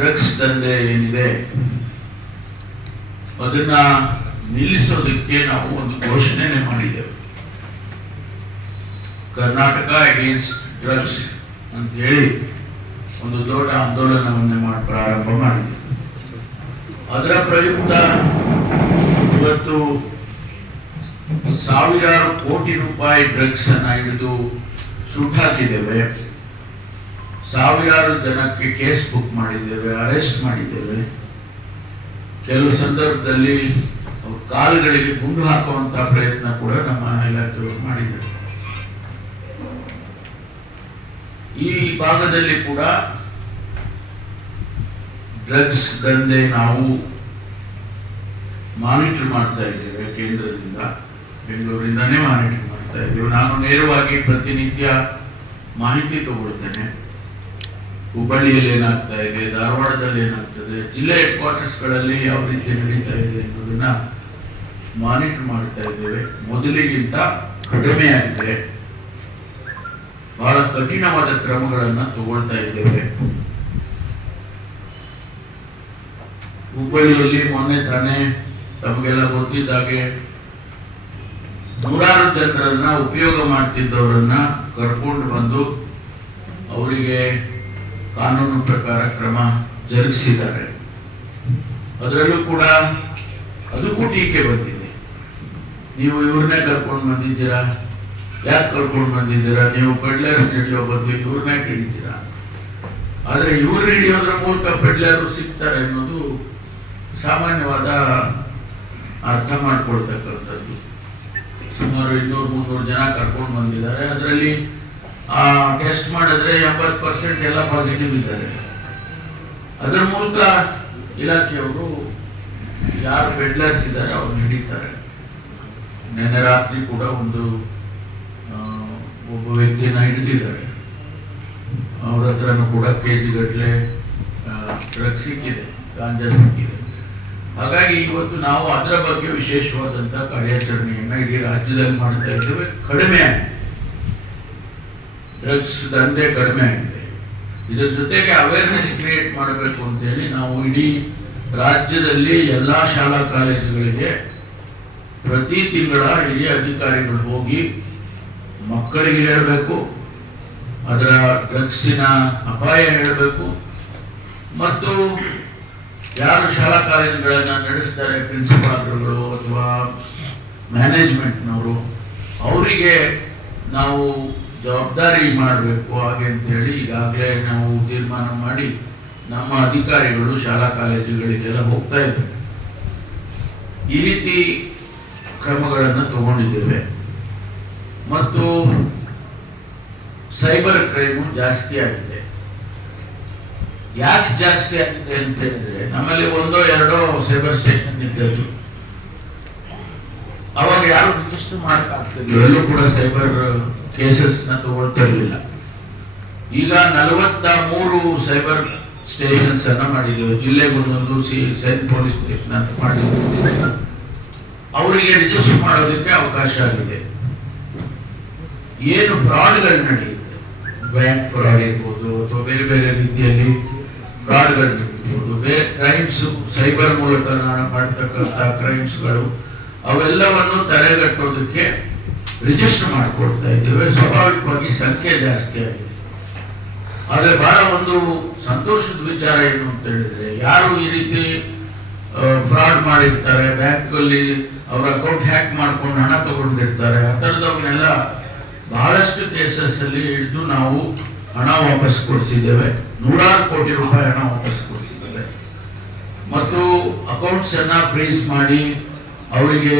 Drugs ದಂಧೆ ಏನಿದೆ, ಅದನ್ನ ನಿಲ್ಲಿಸೋದಕ್ಕೆ ನಾವು ಒಂದು ಘೋಷಣೆನೆ ಮಾಡಿದ್ದೇವೆ. ಕರ್ನಾಟಕ ಅಗೇನ್ಸ್ಟ್ ಡ್ರಗ್ಸ್ ಅಂತ ಹೇಳಿ ಒಂದು ದೊಡ್ಡ ಆಂದೋಲನವನ್ನೇ ಮಾಡಿ ಪ್ರಾರಂಭ ಮಾಡಿದೆ ಅದರ ಪ್ರಯುಕ್ತ ಇವತ್ತು ಸಾವಿರಾರು ಕೋಟಿ ರೂಪಾಯಿ ಡ್ರಗ್ಸ್ ಅನ್ನ ಹಿಡಿದು ಸುಟ್ಟಾಕಿದ್ದೇವೆ. ಸಾವಿರಾರು ಜನಕ್ಕೆ ಕೇಸ್ ಬುಕ್ ಮಾಡಿದ್ದೇವೆ, ಅರೆಸ್ಟ್ ಮಾಡಿದ್ದೇವೆ. ಕೆಲವು ಸಂದರ್ಭದಲ್ಲಿ ಕಾಲುಗಳಿಗೆ ಗುಂಡು ಹಾಕುವಂತ ಪ್ರಯತ್ನ ಕೂಡ ನಮ್ಮ ಇಲಾಖೆಯವರು ಮಾಡಿದ್ದಾರೆ. ಈ ಭಾಗದಲ್ಲಿ ಕೂಡ ಡ್ರಗ್ಸ್ ದಂಧೆ ನಾವು ಮಾನಿಟರ್ ಮಾಡ್ತಾ ಇದ್ದೇವೆ ಕೇಂದ್ರದಿಂದ, ಬೆಂಗಳೂರಿಂದಾನೇ ಮಾನಿಟರ್ ಮಾಡ್ತಾ ಇದ್ದೇವೆ. ನಾನು ನೇರವಾಗಿ ಪ್ರತಿನಿತ್ಯ ಮಾಹಿತಿ ತಗೊಳ್ತೇನೆ. ಹುಬ್ಬಳ್ಳಿಯಲ್ಲಿ ಏನಾಗ್ತಾ ಇದೆ, ಧಾರವಾಡದಲ್ಲಿ ಏನಾಗ್ತದೆ, ಜಿಲ್ಲೆ ಹೆಡ್ ಕ್ವಾರ್ಟರ್ಸ್ಗಳಲ್ಲಿ ಯಾವ ರೀತಿ ನಡೀತಾ ಇದೆ ಅನ್ನೋದನ್ನ ಮಾನಿಟರ್ ಮಾಡ್ತಾ ಇದ್ದೇವೆ. ಮೊದಲಿಗಿಂತ ಕಡಿಮೆ ಆಗಿದೆ. ಬಹಳ ಕಠಿಣವಾದ ಕ್ರಮಗಳನ್ನು ತಗೊಳ್ತಾ ಇದ್ದೇವೆ. ಹುಬ್ಬಳ್ಳಿಯಲ್ಲಿ ಮೊನ್ನೆ ತಾನೇ ತಮಗೆಲ್ಲ ಗೊತ್ತಿದ್ದಾಗೆ ನೂರಾರು ಜನರನ್ನ ಉಪಯೋಗ ಮಾಡ್ತಿದ್ದವರನ್ನ ಕರ್ಕೊಂಡು ಬಂದು ಅವರಿಗೆ ಕಾನೂನು ಪ್ರಕಾರ ಕ್ರಮ ಜರುಗಿಸಿದ್ದಾರೆ. ಅದರಲ್ಲೂ ಕೂಡ ಅದಕ್ಕೂ ಟೀಕೆ ಬಂದಿದೆ. ನೀವು ಇವ್ರನ್ನೇ ಕರ್ಕೊಂಡು ಬಂದಿದ್ದೀರಾ? ಯಾಕೆ ಕರ್ಕೊಂಡು ಬಂದಿದ್ದೀರಾ? ನೀವು ಪೆಡ್ಲರ್ಸ್ ಹಿಡಿಯೋ ಬದಲು ಇವ್ರನ್ನೇ ಹಿಡಿತೀರಾ ಆದರೆ ಇವ್ರು ಹಿಡಿಯೋದ್ರ ಮೂಲಕ ಪೆಡ್ಲರು ಸಿಗ್ತಾರೆ ಅನ್ನೋದು ಸಾಮಾನ್ಯವಾದ ಅರ್ಥ ಮಾಡ್ಕೊಳ್ತಕ್ಕಂಥದ್ದು. ಸುಮಾರು ಇನ್ನೂರು, ಮುನ್ನೂರು ಜನ ಕರ್ಕೊಂಡು ಬಂದಿದ್ದಾರೆ. ಅದರಲ್ಲಿ ಟೆಸ್ಟ್ ಮಾಡಿದ್ರೆ ಎಂಬತ್ತು ಪರ್ಸೆಂಟ್ ಎಲ್ಲ ಪಾಸಿಟಿವ್ ಇದ್ದಾರೆ. ಅದರ ಮೂಲಕ ಇಲಾಖೆಯವರು ಯಾರು ಬೆಡ್ಲರ್ಸ್ ಇದ್ದಾರೆ ಅವ್ರು ಹಿಡಿತಾರೆ ನಿನ್ನೆ ರಾತ್ರಿ ಕೂಡ ಒಂದು ಆ, ಒಬ್ಬ ವ್ಯಕ್ತಿಯನ್ನ ಹಿಡಿದಿದ್ದಾರೆ. ಅವ್ರ ಹತ್ರನೂ ಕೂಡ ಕೆ ಜಿ ಗಟ್ಟಲೆ ಡ್ರಗ್ ಸಿಕ್ಕಿದೆ ಗಾಂಜಾ ಸಿಕ್ಕಿದೆ. ಹಾಗಾಗಿ ಇವತ್ತು ನಾವು ಅದರ ಬಗ್ಗೆ ವಿಶೇಷವಾದಂತಹ ಕಾರ್ಯಾಚರಣೆಯನ್ನ ಇಡೀ ರಾಜ್ಯದಲ್ಲಿ ಮಾಡ್ತಾ ಇದ್ದೇವೆ. ಕಡಿಮೆ ಆಗಿದೆ. ಡ್ರಗ್ಸ್ ದಂಧೆ ಕಡಿಮೆ ಆಗಿದೆ. ಇದರ ಜೊತೆಗೆ ಅವೇರ್ನೆಸ್ ಕ್ರಿಯೇಟ್ ಮಾಡಬೇಕು ಅಂತೇಳಿ ನಾವು ಇಡೀ ರಾಜ್ಯದಲ್ಲಿ ಎಲ್ಲ ಶಾಲಾ ಕಾಲೇಜುಗಳಿಗೆ ಪ್ರತಿ ತಿಂಗಳ ಹಿರಿಯ ಅಧಿಕಾರಿಗಳು ಹೋಗಿ ಮಕ್ಕಳಿಗೆ ಹೇಳಬೇಕು, ಅದರ ಡ್ರಗ್ಸಿನ ಅಪಾಯ ಹೇಳಬೇಕು, ಮತ್ತು ಯಾರು ಶಾಲಾ ಕಾಲೇಜುಗಳನ್ನು ನಡೆಸ್ತಾರೆ ಪ್ರಿನ್ಸಿಪಾಲ್ಗಳು ಅಥವಾ ಮ್ಯಾನೇಜ್ಮೆಂಟ್ನವರು ಅವರಿಗೆ ನಾವು ಜವಾಬ್ದಾರಿ ಮಾಡಬೇಕು ಹಾಗೆ ಅಂತೇಳಿ ಈಗಾಗಲೇ ನಾವು ತೀರ್ಮಾನ ಮಾಡಿ ನಮ್ಮ ಅಧಿಕಾರಿಗಳು ಶಾಲಾ ಕಾಲೇಜುಗಳಿಗೆಲ್ಲ ಹೋಗ್ತಾ ಇದ್ದಾರೆ. ಈ ರೀತಿ ಕ್ರಮಗಳನ್ನು ತಗೊಂಡಿದ್ದೇವೆ. ಮತ್ತು ಸೈಬರ್ ಕ್ರೈಮು ಜಾಸ್ತಿ ಆಗಿದೆ. ಯಾಕೆ ಜಾಸ್ತಿ ಆಗಿದೆ ಅಂತ ಹೇಳಿದ್ರೆ, ನಮ್ಮಲ್ಲಿ ಒಂದೋ ಎರಡೋ ಸೈಬರ್ ಸ್ಟೇಷನ್ ಇದ್ದದ್ದು. ಅವಾಗ ಯಾರು ರಿಜಿಸ್ಟರ್ ಮಾಡಕ್ಕಾಗ್ತಿಲ್ಲ ಎಲ್ಲೂ ಕೂಡ ಸೈಬರ್ ಕೇಸಸ್ನ ತಗೊಳ್ತಾ ಈಗ ನಲವತ್ತ ಮೂರು ಸೈಬರ್ ಸ್ಟೇಷನ್ಸ್ ಅನ್ನ ಮಾಡಿದ್ದೇವೆ. ಜಿಲ್ಲೆಗೊಂದೊಂದು ಸಿ, ಸೈನ್ ಪೊಲೀಸ್ ಸ್ಟೇಷನ್ ಅಂತ ಮಾಡಿದ್ದೇವೆ. ಅವರಿಗೆ ರಿಜಿಸ್ಟರ್ ಮಾಡೋದಕ್ಕೆ ಅವಕಾಶ ಆಗಿದೆ. ಏನು ಫ್ರಾಡ್ಗಳು ನಡೆಯುತ್ತೆ? ಬ್ಯಾಂಕ್ ಫ್ರಾಡ್ ಇರ್ಬೋದು ಅಥವಾ ಬೇರೆ ಬೇರೆ ರೀತಿಯಲ್ಲಿ ಫ್ರಾಡ್ಗಳು ಇರ್ಬೋದು ಬೇರೆ ಕ್ರೈಮ್ಸ್ ಸೈಬರ್ ಮೂಲಕ ಮಾಡ್ತಕ್ಕಂಥ ಕ್ರೈಮ್ಸ್ಗಳು ಅವೆಲ್ಲವನ್ನು ತಡೆಗಟ್ಟೋದಕ್ಕೆ ರಿಜಿಸ್ಟರ್ ಮಾಡಿಕೊಡ್ತಾ ಇದ್ದೇವೆ. ಸ್ವಾಭಾವಿಕವಾಗಿ ಸಂಖ್ಯೆ ಜಾಸ್ತಿ ಆಗಿದೆ. ಆದರೆ ಬಹಳ ಒಂದು ಸಂತೋಷದ ವಿಚಾರ ಏನು ಅಂತ ಹೇಳಿದ್ರೆ, ಯಾರು ಈ ರೀತಿ ಫ್ರಾಡ್ ಮಾಡಿರ್ತಾರೆ ಬ್ಯಾಂಕ್ ಅಲ್ಲಿ ಅವರ ಅಕೌಂಟ್ ಹ್ಯಾಕ್ ಮಾಡ್ಕೊಂಡು ಹಣ ತಗೊಂಡಿರ್ತಾರೆ, ಆ ಥರದವ್ರನ್ನೆಲ್ಲ ಬಹಳಷ್ಟು ಕೇಸಸ್ ಅಲ್ಲಿ ಹಿಡಿದು ನಾವು ಹಣ ವಾಪಸ್ ಕೊಡಿಸಿದ್ದೇವೆ. ನೂರಾರು ಕೋಟಿ ರೂಪಾಯಿ ಹಣ ವಾಪಸ್ ಕೊಡಿಸಿದ್ದೇವೆ. ಮತ್ತು ಅಕೌಂಟ್ಸ್ ಅನ್ನ ಫ್ರೀಸ್ ಮಾಡಿ, ಅವರಿಗೆ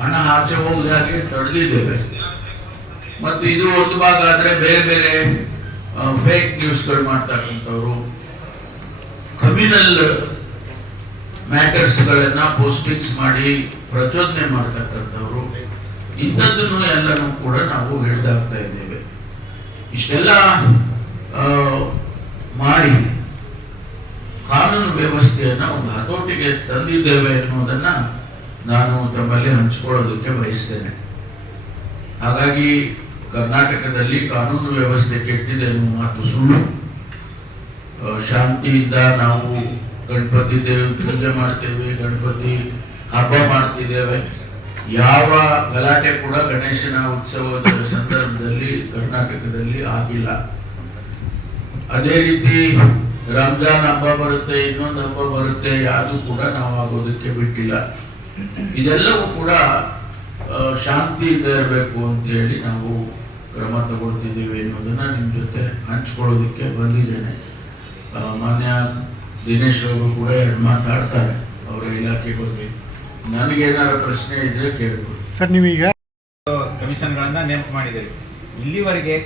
ಹಣ ಆಚೆ ಹೋಗದಾಗೆ ತಡೆದಿದ್ದೇವೆ ಮತ್ತು ಇದು ಒಂದು ಭಾಗ ಆದ್ರೆ ಬೇರೆ ಬೇರೆ ಫೇಕ್ ನ್ಯೂಸ್ಗಳು ಮಾಡ್ತಕ್ಕಂಥವ್ರು ಕ್ರಿಮಿನಲ್ ಮ್ಯಾಟರ್ಸ್ಗಳನ್ನ ಪೋಸ್ಟಿಂಗ್ಸ್ ಮಾಡಿ ಪ್ರಚೋದನೆ ಮಾಡ್ತಕ್ಕಂಥವ್ರು, ಇಂಥದ್ದನ್ನು ಎಲ್ಲನೂ ಕೂಡ ನಾವು ಹಿಡಿದಾಗ್ತಾ ಇದ್ದೇವೆ. ಇಷ್ಟೆಲ್ಲ ಮಾಡಿ ಕಾನೂನು ವ್ಯವಸ್ಥೆಯನ್ನು ಒಂದು ಹತೋಟಿಗೆ ತಂದಿದ್ದೇವೆ ಅನ್ನೋದನ್ನ ನಾನು ತಮ್ಮಲ್ಲಿ ಹಂಚಿಕೊಳ್ಳೋದಕ್ಕೆ ಬಯಸ್ತೇನೆ. ಹಾಗಾಗಿ ಕರ್ನಾಟಕದಲ್ಲಿ ಕಾನೂನು ವ್ಯವಸ್ಥೆ ಕೆಟ್ಟಿದೆ ಎನ್ನುವ ಮಾತು ಸುಳ್ಳು. ಶಾಂತಿಯಿಂದ ನಾವು ಗಣಪತಿ ದೇವ ಪೂಜೆ ಮಾಡ್ತೇವೆ, ಗಣಪತಿ ಹಬ್ಬ ಮಾಡ್ತಿದ್ದೇವೆ. ಯಾವ ಗಲಾಟೆ ಕೂಡ ಗಣೇಶನ ಉತ್ಸವದ ಸಂದರ್ಭದಲ್ಲಿ ಕರ್ನಾಟಕದಲ್ಲಿ ಆಗಿಲ್ಲ. ಅದೇ ರೀತಿ ರಂಜಾನ್ ಹಬ್ಬ ಬರುತ್ತೆ, ಇನ್ನೊಂದು ಹಬ್ಬ ಬರುತ್ತೆ, ಯಾವುದು ಕೂಡ ನಾವು ಆಗೋದಕ್ಕೆ ಬಿಟ್ಟಿಲ್ಲ. ಇದೆಲ್ಲವೂ ಕೂಡ ಶಾಂತಿ ಶಾಂತಿಯಿಂದ ಇರಬೇಕು ಅಂತ ಹೇಳಿ ನಾವು ಕ್ರಮ ತಗೊಳ್ತಿದ್ದೀವಿ ಅನ್ನೋದನ್ನ ನಿಮ್ಮ ಜೊತೆ ಹಂಚ್ಕೊಳ್ಳೋದಕ್ಕೆ ಬಂದಿದ್ದೇನೆ. ಮಾನ್ಯ ದಿನೇಶ್ ಅವರು ಕೂಡ ಎರಡು ಮಾತಾಡ್ತಾರೆ ಅವರ ಇಲಾಖೆ ಬಗ್ಗೆ. ನನಗೇನಾರ ಪ್ರಶ್ನೆ ಇದ್ರೆ ಕೇಳ್ಬೋದು ಸರ್ ನೀವೀಗ ಕಮಿಷನ್ಗಳನ್ನ ನೇಮಕ ಮಾಡಿದ್ದೀರಿ. ಇಲ್ಲಿವರೆಗೆ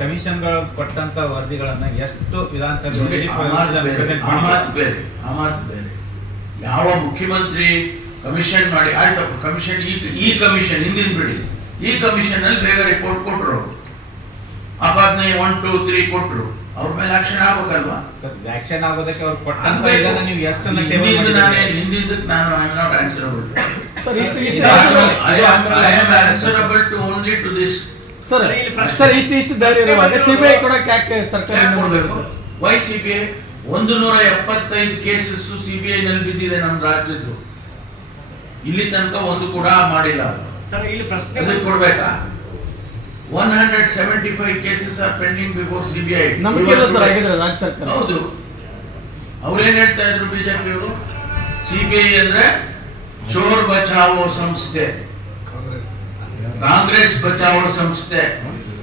ಕಮಿಷನ್ಗಳು ಕೊಟ್ಟಂತ ವರದಿಗಳನ್ನ ಎಷ್ಟು ವಿಧಾನಸಭೆ ಆ ಮಾತು ಬೇರೆ, ಆ ಮಾತು ಮಾಡಿದ್ದಾರೆ? ಬೇರೆ ಆ ಮಾತು ಬೇರೆ. ಯಾವ ಮುಖ್ಯಮಂತ್ರಿ ಕಮಿಷನ್ ಮಾಡಿ ಆಯ್ತಪ್ಪ ಕಮಿಷನ್ ಈ ಈ ಕಮಿಷನ್ ಹಿಂದಿನ ಬಿಡಿ. ಈ ಕಮಿಷನ್ ಅಲ್ಲಿ ಬೇಗ ರಿಪೋರ್ಟ್ ಕೊಟ್ರು. ಅವ್ರು. ಆಪಾದನೆ ಒನ್ ಟೂ ತ್ರೀ ಕೊಟ್ರು. ಅವ್ರ ಮೇಲೆ ಆಕ್ಷನ್ ಆಗ್ಬೇಕಲ್ವಾ? ವ್ಯಾಕ್ಸಿನ್ ಆಗೋದಕ್ಕೆ ಅವ್ರು ಕೊಟ್ಟ ನೀವು ಎಷ್ಟನ್ನ ಟೇಬಲ್ ಹಿಂದಿಂದು ನಾನೇ ನಾನು I not answerable answerable to only to this sir sir ಇಷ್ಟು ಇಷ್ಟು ಧೈರ್ಯ ಇರುವಾಗ ಸಿಬಿಐ ಕೂಡ ಯಾಕೆ ಸರ್ಕಾರ ಕೊಡ್ಬೇಕು. ವೈ ಸಿಬಿಐ ಒಂದು ನೂರ ಎಪ್ಪತ್ತೈದು ಕೇಸಸ್ ಸಿಬಿಐ ನಲ್ಲಿ ಬಿದ್ದಿದೆ ನಮ್ಮ ರಾಜ್ಯದ್ದು. ಇಲ್ಲಿ ತನಕ ಒಂದು ಕೂಡ ಮಾಡಿಲ್ಲ. ಸರ್ ಇಲ್ಲಿ ಪ್ರಶ್ನೆ ಅದಕ್ಕೆ ಕೊಡ್ಬೇಕಾ? One hundred seventy five cases are pending before CBI ಹೌದು. ಅವ್ರೇನ್ ಹೇಳ್ತಾ ಇದ್ರು ಬಿಜೆಪಿ ಅವರು ಸಿಬಿಐ ಅಂದ್ರೆ ಚೋರ್ ಬಚಾವೋ ಸಂಸ್ಥೆ. ಕಾಂಗ್ರೆಸ್. ಬಚಾವೋ ಸಂಸ್ಥೆ.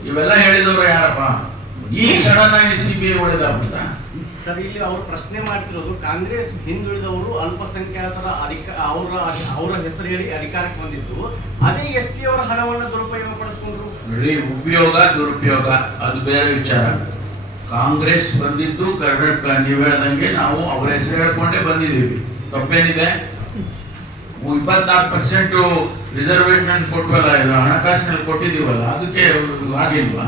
ಇವೆಲ್ಲ ಹೇಳಿದವರು ಯಾರಪ್ಪ? ಈ ಸಡನ್ ಆಗಿ ಸಿಬಿಐ ಒಳ್ಳೇದಾಗ್ಬಿಡ್ತಾ ಸರ್, ಇಲ್ಲಿ ಅವರು ಪ್ರಶ್ನೆ ಮಾಡ್ತಿರೋದು ಕಾಂಗ್ರೆಸ್ ಹಿಂದುಳಿದವರು ಅಲ್ಪಸಂಖ್ಯಾತರ ಅಧಿಕಾರ ಅವರ ಅವರ ಹೆಸರು ಹೇಳಿ ಅಧಿಕಾರಕ್ಕೆ ಬಂದಿದ್ರು. ಅದೇ ಎಸ್ ಟಿ ಅವರ ಹಣವನ್ನು ದುರುಪಯೋಗ ಪಡಿಸ್ಕೊಂಡ್ರು ಉಪಯೋಗ, ದುರುಪಯೋಗ, ಅದು ಬೇರೆ ವಿಚಾರ. ಕಾಂಗ್ರೆಸ್ ಬಂದಿದ್ದು ಕರ್ನಾಟಕ, ನೀವು ಹೇಳ್ದಂಗೆ ನಾವು ಅವ್ರ ಹೆಸರು ಹೇಳ್ಕೊಂಡೇ ಬಂದಿದ್ದೀವಿ. ತಪ್ಪೇನಿದೆ? ಇಪ್ಪತ್ನಾಲ್ಕು ಪರ್ಸೆಂಟ್ ರಿಸರ್ವೇಶನ್ ಕೊಟ್ವಲ್ಲ ಇಲ್ಲ ಹಣಕಾಸಿನಲ್ಲಿ ಕೊಟ್ಟಿದ್ದೀವಲ್ಲ, ಅದಕ್ಕೆ ಆಗಿಲ್ವಾ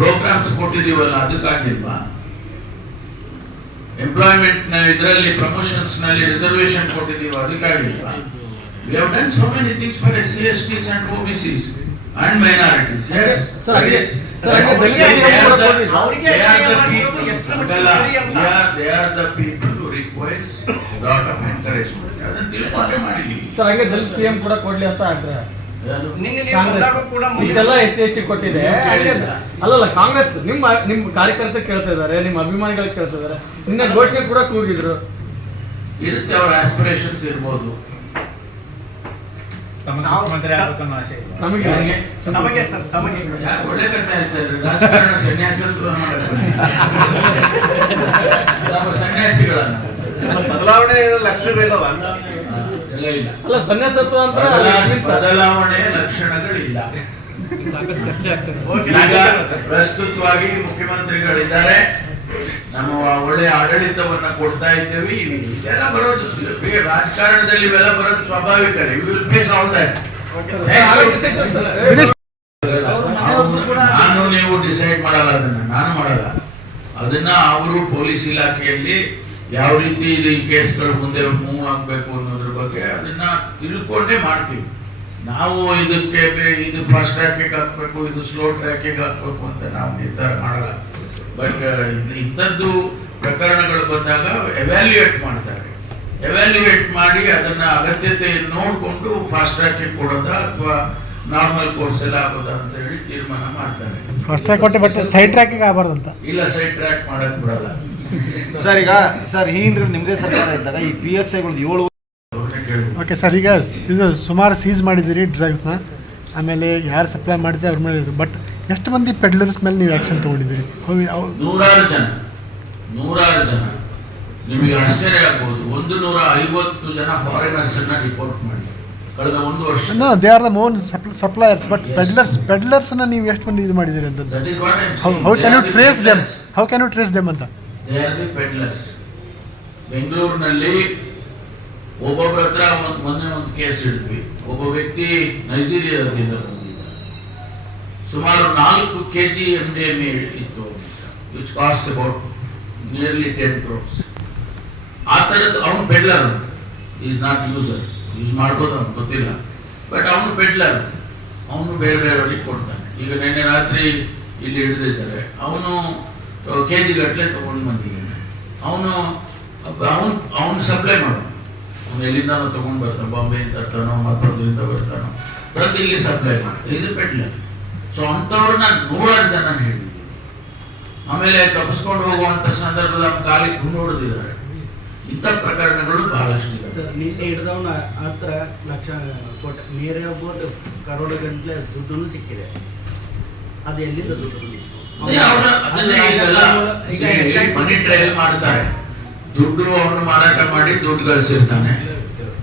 ಪ್ರೋಗ್ರಾಮ್ಸ್ ಕೊಟ್ಟಿದ್ದೀವಲ್ಲ, ಅದಕ್ಕಾಗಿಲ್ವಾ? ಎಂಪ್ಲಾಯ್ಮೆಂಟ್ನ ಇದರಲ್ಲಿ ಪ್ರಮೋಷನ್ಸ್ನಲ್ಲಿ ರಿಸರ್ವೇಶನ್ ಕೊಟ್ಟಿದೀವ they are the people- ಮಾಡಿರೋದು ಎಷ್ಟು ಮಟ್ಟಿಗೆ ಅದಲ್ಲ, ಸರಿ ಅಂತ. they are- they are the people who requires lot of encouragement. ಅದನ್ನ ತಿಳ್ಕೊಂಡೇ ಮಾಡಿದೀವಿ ಸರ್ ಹಂಗೆ ದಲಿತ ಸಿಎಂ ಕೂಡ ಕೊಡ್ಲಿ ಅಂತ ಆಗ್ರಹ ಇಷ್ಟೆಲ್ಲ ಎಸ್ ಎಸ್ ಟಿ ಕೊಟ್ಟಿದೆ. ಅಲ್ಲಲ್ಲ ಕಾಂಗ್ರೆಸ್ ನಿಮ್ಮ ನಿಮ್ಮ ಕಾರ್ಯಕರ್ತರು ಕೇಳ್ತಾ ಇದ್ದಾರೆ ನಿಮ್ಮ ಅಭಿಮಾನಿಗಳು ಕೇಳ್ತಾ ಇದ್ದಾರೆ. ನಿನ್ನ ಘೋಷಣೆ ಕೂಡ ಕೂಗಿದ್ರು. ಇರುತ್ತೆ ಅವ್ರ ಆಸ್ಪಿರೇಷನ್ಸ್ ಇರ್ಬೋದು. ಬದಲಾವಣೆ ಲಕ್ಷಣಗಳಿದಾವ ಅಲ್ಲ ಸನ್ಯಾಸತ್ವ ಅಂತ. ಬದಲಾವಣೆ ಲಕ್ಷಣಗಳಿಲ್ಲ. ಓಕೆ, ಈಗ ಪ್ರಸ್ತುತವಾಗಿ ಮುಖ್ಯಮಂತ್ರಿಗಳಿದ್ದಾರೆ. ನಮ್ಮ ಒಳ್ಳೆ ಆಡಳಿತವನ್ನ ಕೊಡ್ತಾ ಇದ್ದೇವೆ. ಇದೆಲ್ಲ ಬರೋದು ರಾಜಕಾರಣದಲ್ಲಿ ಇವೆಲ್ಲ ಬರೋದು ಸ್ವಾಭಾವಿಕ ನಾನು ನೀವು ಡಿಸೈಡ್ ಮಾಡಲ್ಲ ಅದನ್ನ. ನಾನು ಮಾಡಲ್ಲ. ಅದನ್ನ ಅವರು ಪೊಲೀಸ್ ಇಲಾಖೆಯಲ್ಲಿ ಯಾವ ರೀತಿ ಇದು ಈ ಕೇಸ್ಗಳು ಮುಂದೆ ಮೂವ್ ಆಗ್ಬೇಕು ಅನ್ನೋದ್ರ ಬಗ್ಗೆ ಅದನ್ನ ತಿಳ್ಕೊಂಡೇ ಮಾಡ್ತೀವಿ. ನಾವು ಇದಕ್ಕೆ ಇದು ಫಾಸ್ಟ್ ಟ್ರ್ಯಾಕಿಗೆ ಹಾಕ್ಬೇಕು ಇದು ಸ್ಲೋ ಟ್ರ್ಯಾಕಿಗೆ ಹಾಕ್ಬೇಕು ಅಂತ ನಾವು ನಿರ್ಧಾರ ಮಾಡಲ್ಲ ಬಟ್ ಇಂಥದ್ದು ಪ್ರಕರಣಗಳು ಬಂದಾಗ ಎವ್ಯಾಲ್ಯೂಯೇಟ್ ಮಾಡ್ತಾರೆ. ಎವ್ಯಾಲ್ಯೂಯೇಟ್ ಮಾಡಿ ಅದನ್ನ ಅಗತ್ಯತೆ ನೋಡಿಕೊಂಡು ಫಾಸ್ಟ್ ಟ್ರ್ಯಾಕಿಗೆ ಕೊಡೋದ ಅಥವಾ ನಾರ್ಮಲ್ ಕೋರ್ಸ್ ಎಲ್ಲ ಆಗೋದ ಅಂತ ಹೇಳಿ ತೀರ್ಮಾನ ಮಾಡ್ತಾರೆ. ಫಸ್ಟ್ ಟ್ರ್ಯಾಕ್ ಕೊಟ್ಟೆ ಬಟ್ ಸೈಡ್ ಟ್ರ್ಯಾಕಿಗೆ ಅಂತ ಇಲ್ಲ ಸೈಡ್ ಟ್ರ್ಯಾಕ್ ಮಾಡಕ್ ಬಿಡಲ್ಲ. ಸರ್ ಈಗ ಸರ್ ಈ ನಿಮ್ಮದೇ ಸರ್ಕಾರ ಇದ್ದಾಗ ಈ ಪಿ ಎಸ್ ಐಗಳು ಏಳು ಅವ್ರನ್ನೇ ಓಕೆ ಸರ್ ಈಗ ಇದು ಸುಮಾರು ಸೀಸ್ ಮಾಡಿದ್ದೀರಿ ಡ್ರಗ್ಸ್ನ ಆಮೇಲೆ ಯಾರು ಸಪ್ಲೈ ಮಾಡಿದ್ರೆ ಅವ್ರ ಮೇಲೆ ಇದು ಬಟ್ ಎಷ್ಟು ಮಂದಿ ಪೆಡ್ಲರ್ಸ್ ಮೇಲೆ ನೀವು ಆ್ಯಕ್ಷನ್ ತೊಗೊಂಡಿದ್ದೀರಿ? ನೂರಾರು ಜನ. ನೂರಾರು ಜನ. ನಿಮಗೆ ಆಶ್ಚರ್ಯ ಆಗ್ಬೋದು ಒಂದು ನೂರ ಐವತ್ತು ಜನ ಫಾರಿನರ್ಸನ್ನು ಅನ್ನ ರಿಪೋರ್ಟ್ ಮಾಡಿ ಕಳೆದ ಒಂದು ವರ್ಷ. No they are the main suppliers but peddlers ಪೆಡ್ಲರ್ಸ್ನ ನೀವು ಎಷ್ಟು ಮಂದಿ ಇದು ಮಾಡಿದ್ದೀರಿ how how can you trace them how can you trace them ಅಂತ? ದೇ ಆರ್ ದಿ ಪೆಡ್ಲರ್ಸ್ ಬೆಂಗಳೂರಿನಲ್ಲಿ ಒಬ್ಬೊಬ್ಬರ ಹತ್ರ ಒಂದು ಮೊನ್ನೆ ಒಂದು ಕೇಸ್ ಹಿಡಿದ್ವಿ ಒಬ್ಬ ವ್ಯಕ್ತಿ ನೈಜೀರಿಯಾದಿಂದ ಬಂದಿದ್ದ ಸುಮಾರು ನಾಲ್ಕು K G M D M ಇತ್ತು. Which cost about nearly ten crores ಆ ಥರದ್ದು ಅವನು peddler is not user use ಮಾಡ್ಬೋದು ಅವ್ನು ಗೊತ್ತಿಲ್ಲ. ಬಟ್ ಅವನು ಪೆಡ್ಲರ್ ಅವನು ಬೇರೆ ಬೇರೆಯವರಿಗೆ ಕೊಡ್ತಾನೆ. ಈಗ ನಿನ್ನೆ ರಾತ್ರಿ ಇಲ್ಲಿ ಹಿಡಿದಿದ್ದಾರೆ. ಅವನು ಕೆ ಜಿ ಗಟ್ಟಲೆ ತಗೊಂಡು ಬಂದಿದ್ದಾನೆ. ಅವನು ಅವನು ಅವನು ಸಪ್ಲೈ ಮಾಡು ಅವನು ಎಲ್ಲಿಂದಾನೋ ತೊಗೊಂಡು ಬರ್ತಾನೆ ಬಾಂಬೆಯಿಂದ ತರ್ತಾನೋ ಮತ್ತೊಂದರಿಂದ ಬರ್ತಾನೋ. ಪ್ರತಿ ಇಲ್ಲಿ ಸಪ್ಲೈ ಮಾಡ್ತಾನೆ. ಇದು ಪೆಟ್ಲೆ. ಸೊ ಅಂಥವ್ರನ್ನ ನೂರಾರು ನಾನು ಹೇಳಿದ್ದೀನಿ ಆಮೇಲೆ ತಪ್ಪಿಸ್ಕೊಂಡು ಹೋಗುವಂತ ಸಂದರ್ಭದ ಕಾಲಿ ಕಾಲಿಗೆ ಗುಂಡು ಹೊಡೆದಿದ್ದಾರೆ ಇಂಥ ಪ್ರಕರಣಗಳು ಬಹಳಷ್ಟು ಸರ್ ನಿನ್ನೆ ಹಿಡಿದವನ ಹತ್ರ ಲಕ್ಷ ಕೋಟಿ ನೇರ ಬೋಟ್ ಕರೋಡ ಗಂಟ್ಲೆ ದುಡ್ಡು ಸಿಕ್ಕಿದೆ. ಅದು ಎಲ್ಲಿಂದ ದುಡ್ಡು ಮಾಡ್ತಾರೆ. ದುಡ್ಡು ಅವನು ಮಾರಾಟ ಮಾಡಿ ದುಡ್ಡು ಗಳಿಸಿರ್ತಾನೆ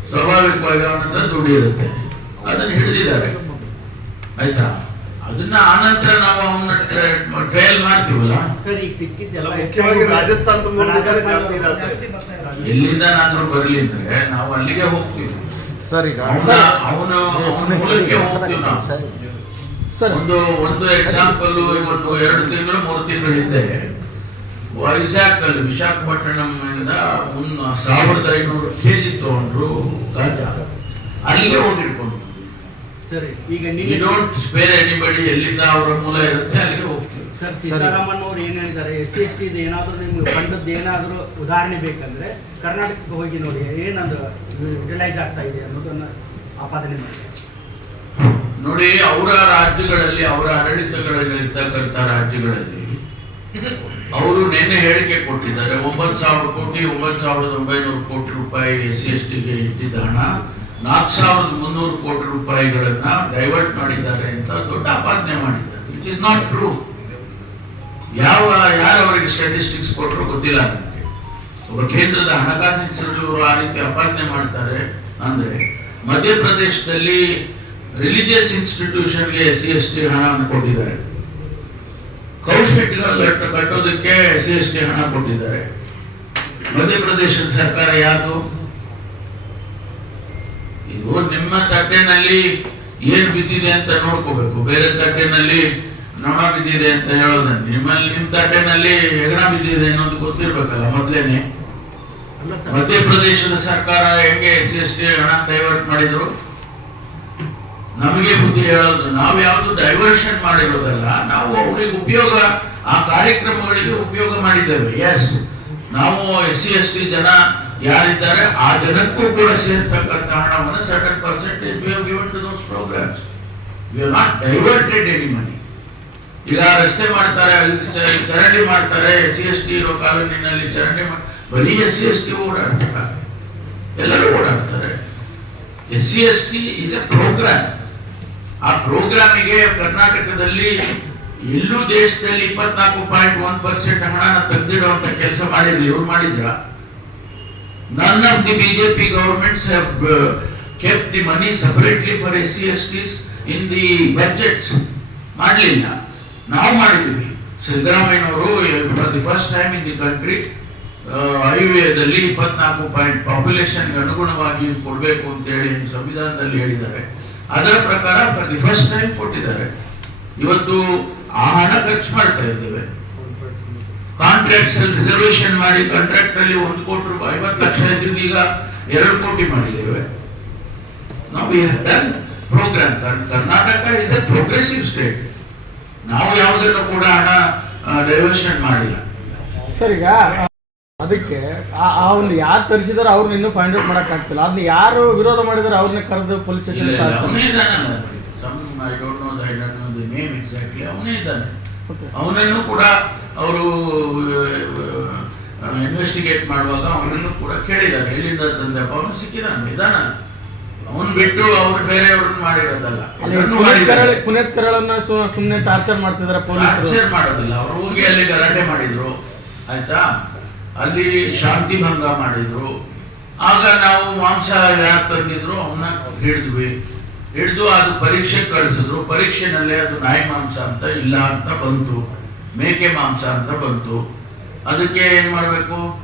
ಸ್ವಾಭಾವಿಕವಾಗಿ ಅವನಂತ ದುಡ್ಡು ಇರುತ್ತೆ. ಅದನ್ನ ಹಿಡಿದಿದ್ದಾರೆ. ಆಯ್ತಾ? ಅದನ್ನ ಆನಂತರ ನಾವು ಅವನ ಟ್ರಯಲ್ ಮಾಡ್ತೀವಲ್ಲ? ಸರ್ ಈಗ ಸಿಕ್ಕಿದ್ದೆಲ್ಲ ಮುಖ್ಯವಾಗಿ ರಾಜಸ್ಥಾನದ ಮೂಲಕನೇ ಜಾಸ್ತಿ ರಾಜಸ್ಥಾನ ಎಲ್ಲಿಂದನಾದ್ರೂ ಬರಲಿ ಅಂದ್ರೆ ನಾವು ಅಲ್ಲಿಗೆ ಹೋಗ್ತೀವಿ. ಸರ್ ಈಗ ಅವನು ಮೂಲಕ್ಕೆ ಹೋಗ್ತೀವಿ ನಾವು. ಒಂದು ಒಂದು ಎಕ್ಸಾಂಪಲ್ ಒಂದು ಎರಡು ತಿಂಗಳು ಮೂರು ತಿಂಗಳು ಹಿಂದೆ ವೈಜಾಗ್ ಅಲ್ಲಿ ವಿಶಾಖಪಟ್ಟಣಂನಿಂದ ಮುನ್ನ ಸಾವಿರದ ಐನೂರು ಕೆಜಿ ತಗೊಂಡ್ರು ಗಾಂಜಾ. ಅಲ್ಲಿಗೆ ಹೋಗಿಟ್ಕೊಂಡು ಸರಿ ಈಗ ನೀವು ಡೋಂಟ್ ಸ್ಪೇರ್ ಎನಿಬಡಿ ಎಲ್ಲಿಂದ ಅವರ ಮೂಲ ಇರುತ್ತೆ ಅಲ್ಲಿಗೆ ಹೋಗ್ತೀವಿ. ಸರ್ ಸೀತಾರಾಮನ್ ಅವರು ಏನು ಹೇಳಿದ್ದಾರೆ? ಎಸ್ ಸಿ ಎಸ್ ಟಿ ಏನಾದ್ರು ನಿಮ್ಗೆ ಫಂಡದ್ದು ಏನಾದರೂ ಉದಾಹರಣೆ ಬೇಕಂದ್ರೆ ಕರ್ನಾಟಕಕ್ಕೆ ಹೋಗಿ ನೋಡಿ ಏನದು ಯುಟಿಲೈಸ್ ಆಗ್ತಾ ಇದೆ ಅನ್ನೋದನ್ನ ಆಪಾದನೆ ಮಾಡಿ. ನೋಡಿ ಅವರ ರಾಜ್ಯಗಳಲ್ಲಿ ಅವರ ಆಡಳಿತಗಳಲ್ಲಿ ಇರ್ತಕ್ಕಂಥ ರಾಜ್ಯಗಳಲ್ಲಿ ನಿನ್ನೆ ಹೇಳಿಕೆ ಕೊಟ್ಟಿದ್ದಾರೆ. ಒಂಬತ್ತು ಸಾವಿರ ಕೋಟಿ, ಒಂಬತ್ತು ಸಾವಿರದ ಒಂಬೈನೂರು ಕೋಟಿ ರೂಪಾಯಿ ಎಸ್ ಸಿ ಎಸ್ ಟಿಗೆ ಇಟ್ಟಿದ್ದ ಹಣ, ನಾಲ್ಕು ಸಾವಿರದ ಮುನ್ನೂರು ಕೋಟಿ ರೂಪಾಯಿಗಳನ್ನ ಡೈವರ್ಟ್ ಮಾಡಿದ್ದಾರೆ ಅಂತ ದೊಡ್ಡ ಆಪಾದನೆ ಮಾಡಿದ್ದಾರೆ. ವಿಚ್ ಇಸ್ ನಾಟ್ ಟ್ರೂ ಯಾವ ಯಾರು ಅವರಿಗೆ ಸ್ಟ್ಯಾಟಿಸ್ಟಿಕ್ಸ್ ಕೊಟ್ಟರು ಗೊತ್ತಿಲ್ಲ ನನಗೆ ಒಬ್ಬ ಕೇಂದ್ರದ ಹಣಕಾಸಿನ ಸಚಿವರು ಆ ರೀತಿ ಅಪಾದನೆ ಮಾಡ್ತಾರೆ ಅಂದ್ರೆ ಮಧ್ಯಪ್ರದೇಶದಲ್ಲಿ ರಿಲಿಜಿಯಸ್ ಇನ್ಸ್ಟಿಟ್ಯೂಷನ್ಗೆ ಎಸ್ ಸಿ ಎಸ್ ಟಿ ಹಣವನ್ನು ಕೊಟ್ಟಿದ್ದಾರೆ. ಕಟ್ಟ- ಕಟ್ಟೋದಕ್ಕೆ ಎಸ್ ಎಸ್ ಟಿ ಹಣ ಕೊಟ್ಟಿದ್ದಾರೆ. ಮಧ್ಯಪ್ರದೇಶದ ಸರ್ಕಾರ ಯಾರು ಇದು ನಿಮ್ಮ ತಟ್ಟೆನಲ್ಲಿ ಏನ್ ಬಿದ್ದಿದೆ ಅಂತ ನೋಡ್ಕೋಬೇಕು. ಬೇರೆ ತಟ್ಟೆನಲ್ಲಿ ನೊಣ ಬಿದ್ದಿದೆ ಅಂತ ಹೇಳೋದನ್ನ ನಿಮ್ಮಲ್ಲಿ ನಿಮ್ ತಟ್ಟೆನಲ್ಲಿ ಹೆಗಣ ಬಿದ್ದಿದೆ ಅನ್ನೋದು ಗೊತ್ತಿರ್ಬೇಕಲ್ಲ ಮೊದ್ಲೇನೆ. ಮಧ್ಯಪ್ರದೇಶದ ಸರ್ಕಾರ ಹೆಂಗೆ ಎಸ್ ಸಿ ಎಸ್ ಟಿ ಹಣ ಡೈವರ್ಟ್ ಮಾಡಿದ್ರು? ನಮಗೆ ಬುದ್ಧಿ ಹೇಳೋದು, ನಾವು ಯಾವುದು ಡೈವರ್ಷನ್ ಮಾಡಿರೋದಲ್ಲ, ನಾವು ಅವ್ರಿಗೆ ಉಪಯೋಗ, ಆ ಕಾರ್ಯಕ್ರಮಗಳಿಗೆ ಉಪಯೋಗ ಮಾಡಿದ್ದೇವೆ. ಎಸ್ ನಾವು ಎಸ್ ಸಿ ಎಸ್ ಟಿ ಜನ ಯಾರಿದ್ದಾರೆ, ಆ ಜನಕ್ಕೂ ಕೂಡ ಸೇರ್ತಕ್ಕಂಥ ಹಣವನ್ನು certain percentage we have given to those programmes we have not diverted any money ಈಗ ರಸ್ತೆ ಮಾಡ್ತಾರೆ ಚರಂಡಿ ಮಾಡ್ತಾರೆ ಎಸ್ ಸಿ ಎಸ್ ಟಿ ಇರೋ ಕಾಲೋನಿನಲ್ಲಿ ಚರಂಡಿ ಮಾಡಿ ಬರೀ ಎಸ್ ಸಿ ಎಸ್ ಟಿ ಓಡಾಡ್ತಾರೆ. ಎಲ್ಲರೂ ಓಡಾಡ್ತಾರೆ. S C S T is a programme ಆ ಪ್ರೋಗ್ರಾಮಿಗೆ ಕರ್ನಾಟಕದಲ್ಲಿ ಎಲ್ಲೂ ದೇಶದಲ್ಲಿ ಇಪ್ಪತ್ನಾಲ್ಕು ಪಾಯಿಂಟ್ ಒನ್ ಪರ್ಸೆಂಟ್ ಹಣನ ತೆಗೆದಿರುವಂತ ಕೆಲಸ ಮಾಡಿದ್ರು ಇವ್ರು ಮಾಡಿದ್ರ? None of the BJP governments have kept the money separately for S C S Ts in the budgets ಮಾಡಲಿಲ್ಲ. ನಾವು ಮಾಡಿದ್ವಿ. ಸಿದ್ದರಾಮಯ್ಯನವರು the first time in the country ಹೈವೇದಲ್ಲಿ ಇಪ್ಪತ್ನಾಲ್ಕು ಪಾಯಿಂಟ್ ಪಾಪ್ಯುಲೇಷನ್ಗೆ ಅನುಗುಣವಾಗಿ ಕೊಡಬೇಕು ಅಂತ ಹೇಳಿ ಸಂವಿಧಾನದಲ್ಲಿ ಹೇಳಿದ್ದಾರೆ. ಅದರ ಪ್ರಕಾರ ಫಾರ್ ದಿ ಫಸ್ಟ್ ಟೈಮ್ ಕೊಟ್ಟಿದ್ದಾರೆ. ಇವತ್ತು ಆ ಹಣ ಖರ್ಚು ಮಾಡ್ತಾ ಇದ್ದೇವೆ. ಕಾಂಟ್ರಾಕ್ಟ್ಸ್ ಅಲ್ಲಿ ರಿಸರ್ವೇಶನ್ ಮಾಡಿ ಕಾಂಟ್ರಾಕ್ಟ್ ಅಲ್ಲಿ ಒಂದು ಕೋಟಿ ರೂಪಾಯಿ, ಐವತ್ತು ಲಕ್ಷ ಇದ್ದಿದ್ದು ಈಗ ಎರಡು ಕೋಟಿ ಮಾಡಿದ್ದೇವೆ. ನಾವು done programme Karnataka is a progressive state ನಾವು ಯಾವುದನ್ನು ಕೂಡ ಹಣ ಡೈವರ್ಷನ್ ಮಾಡಿಲ್ಲ. ಸರ್ ಅದಕ್ಕೆ ಆ- ಒಂದು ಯಾರು ತರಿಸಿದಾರೆ ಅವ್ರನ್ನ ಇನ್ನೂ ಫೈಂಡ್ ಔಟ್ ಮಾಡಕ್ ಆಗ್ತಿಲ್ಲ. ಅದನ್ನ ಯಾರು ವಿರೋಧ ಮಾಡಿದಾರೆ ಅವ್ರನ್ನ ಕರೆದು ಪೊಲೀಸ್ ಸ್ಟೇಷನ್ ಅವನೇ ಇದ್ದಾನೆ some I don't know I don't know the name exactly ಅವನೇ ಇದ್ದಾನೆ. ಅವನನ್ನು ಕೂಡ ಅವರು ಇನ್ವೆಸ್ಟಿಗೇಟ್ ಮಾಡುವಾಗ ಅವನನ್ನು ಕೂಡ ಕೇಳಿದ್ದಾರೆ. ಎಲ್ಲಿಂದ ತಂದೆ ಅವನು ಸಿಕ್ಕಿದಾನೆ ಇದಾನ ಅವನ್ ಬಿಟ್ಟು ಅವ್ರು ಬೇರೆಯವ್ರನ್ನ ಮಾಡಿರೋದಲ್ಲ. ಪುನೇತ್ ಕರಳನ್ನ ಸು- ಸುಮ್ನೆ ಟಾರ್ಚರ್ ಮಾಡ್ತಿದಾರೆ ಪೊಲೀಸರು. ಟಾರ್ಚರ್ ಮಾಡೋದಿಲ್ಲ. ಅವ್ರು ಹೋಗಿ ಅಲ್ಲಿ ಗಲಾಟೆ ಮಾಡಿದ್ರು. ಆಯ್ತಾ? ಅಲ್ಲಿ ಶಾಂತಿ ಭಂಗ ಮಾಡಿದ್ರು. ಆಗ ನಾವು ಮಾಂಸ ಯಾರು ತಂದಿದ್ರು? ಅವನ್ನ ಹಿಡಿದ್ವಿ. ಹಿಡಿದು ಅದು ಪರೀಕ್ಷೆಗೆ ಕಳಿಸಿದ್ರು. ಪರೀಕ್ಷೆನಲ್ಲೇ ಅದು ನಾಯಿ ಮಾಂಸ ಅಂತ ಇಲ್ಲ ಅಂತ ಬಂತು. ಮೇಕೆ ಮಾಂಸ ಅಂತ ಬಂತು. ಅದಕ್ಕೆ ಏನ್ ಮಾಡ್ಬೇಕು?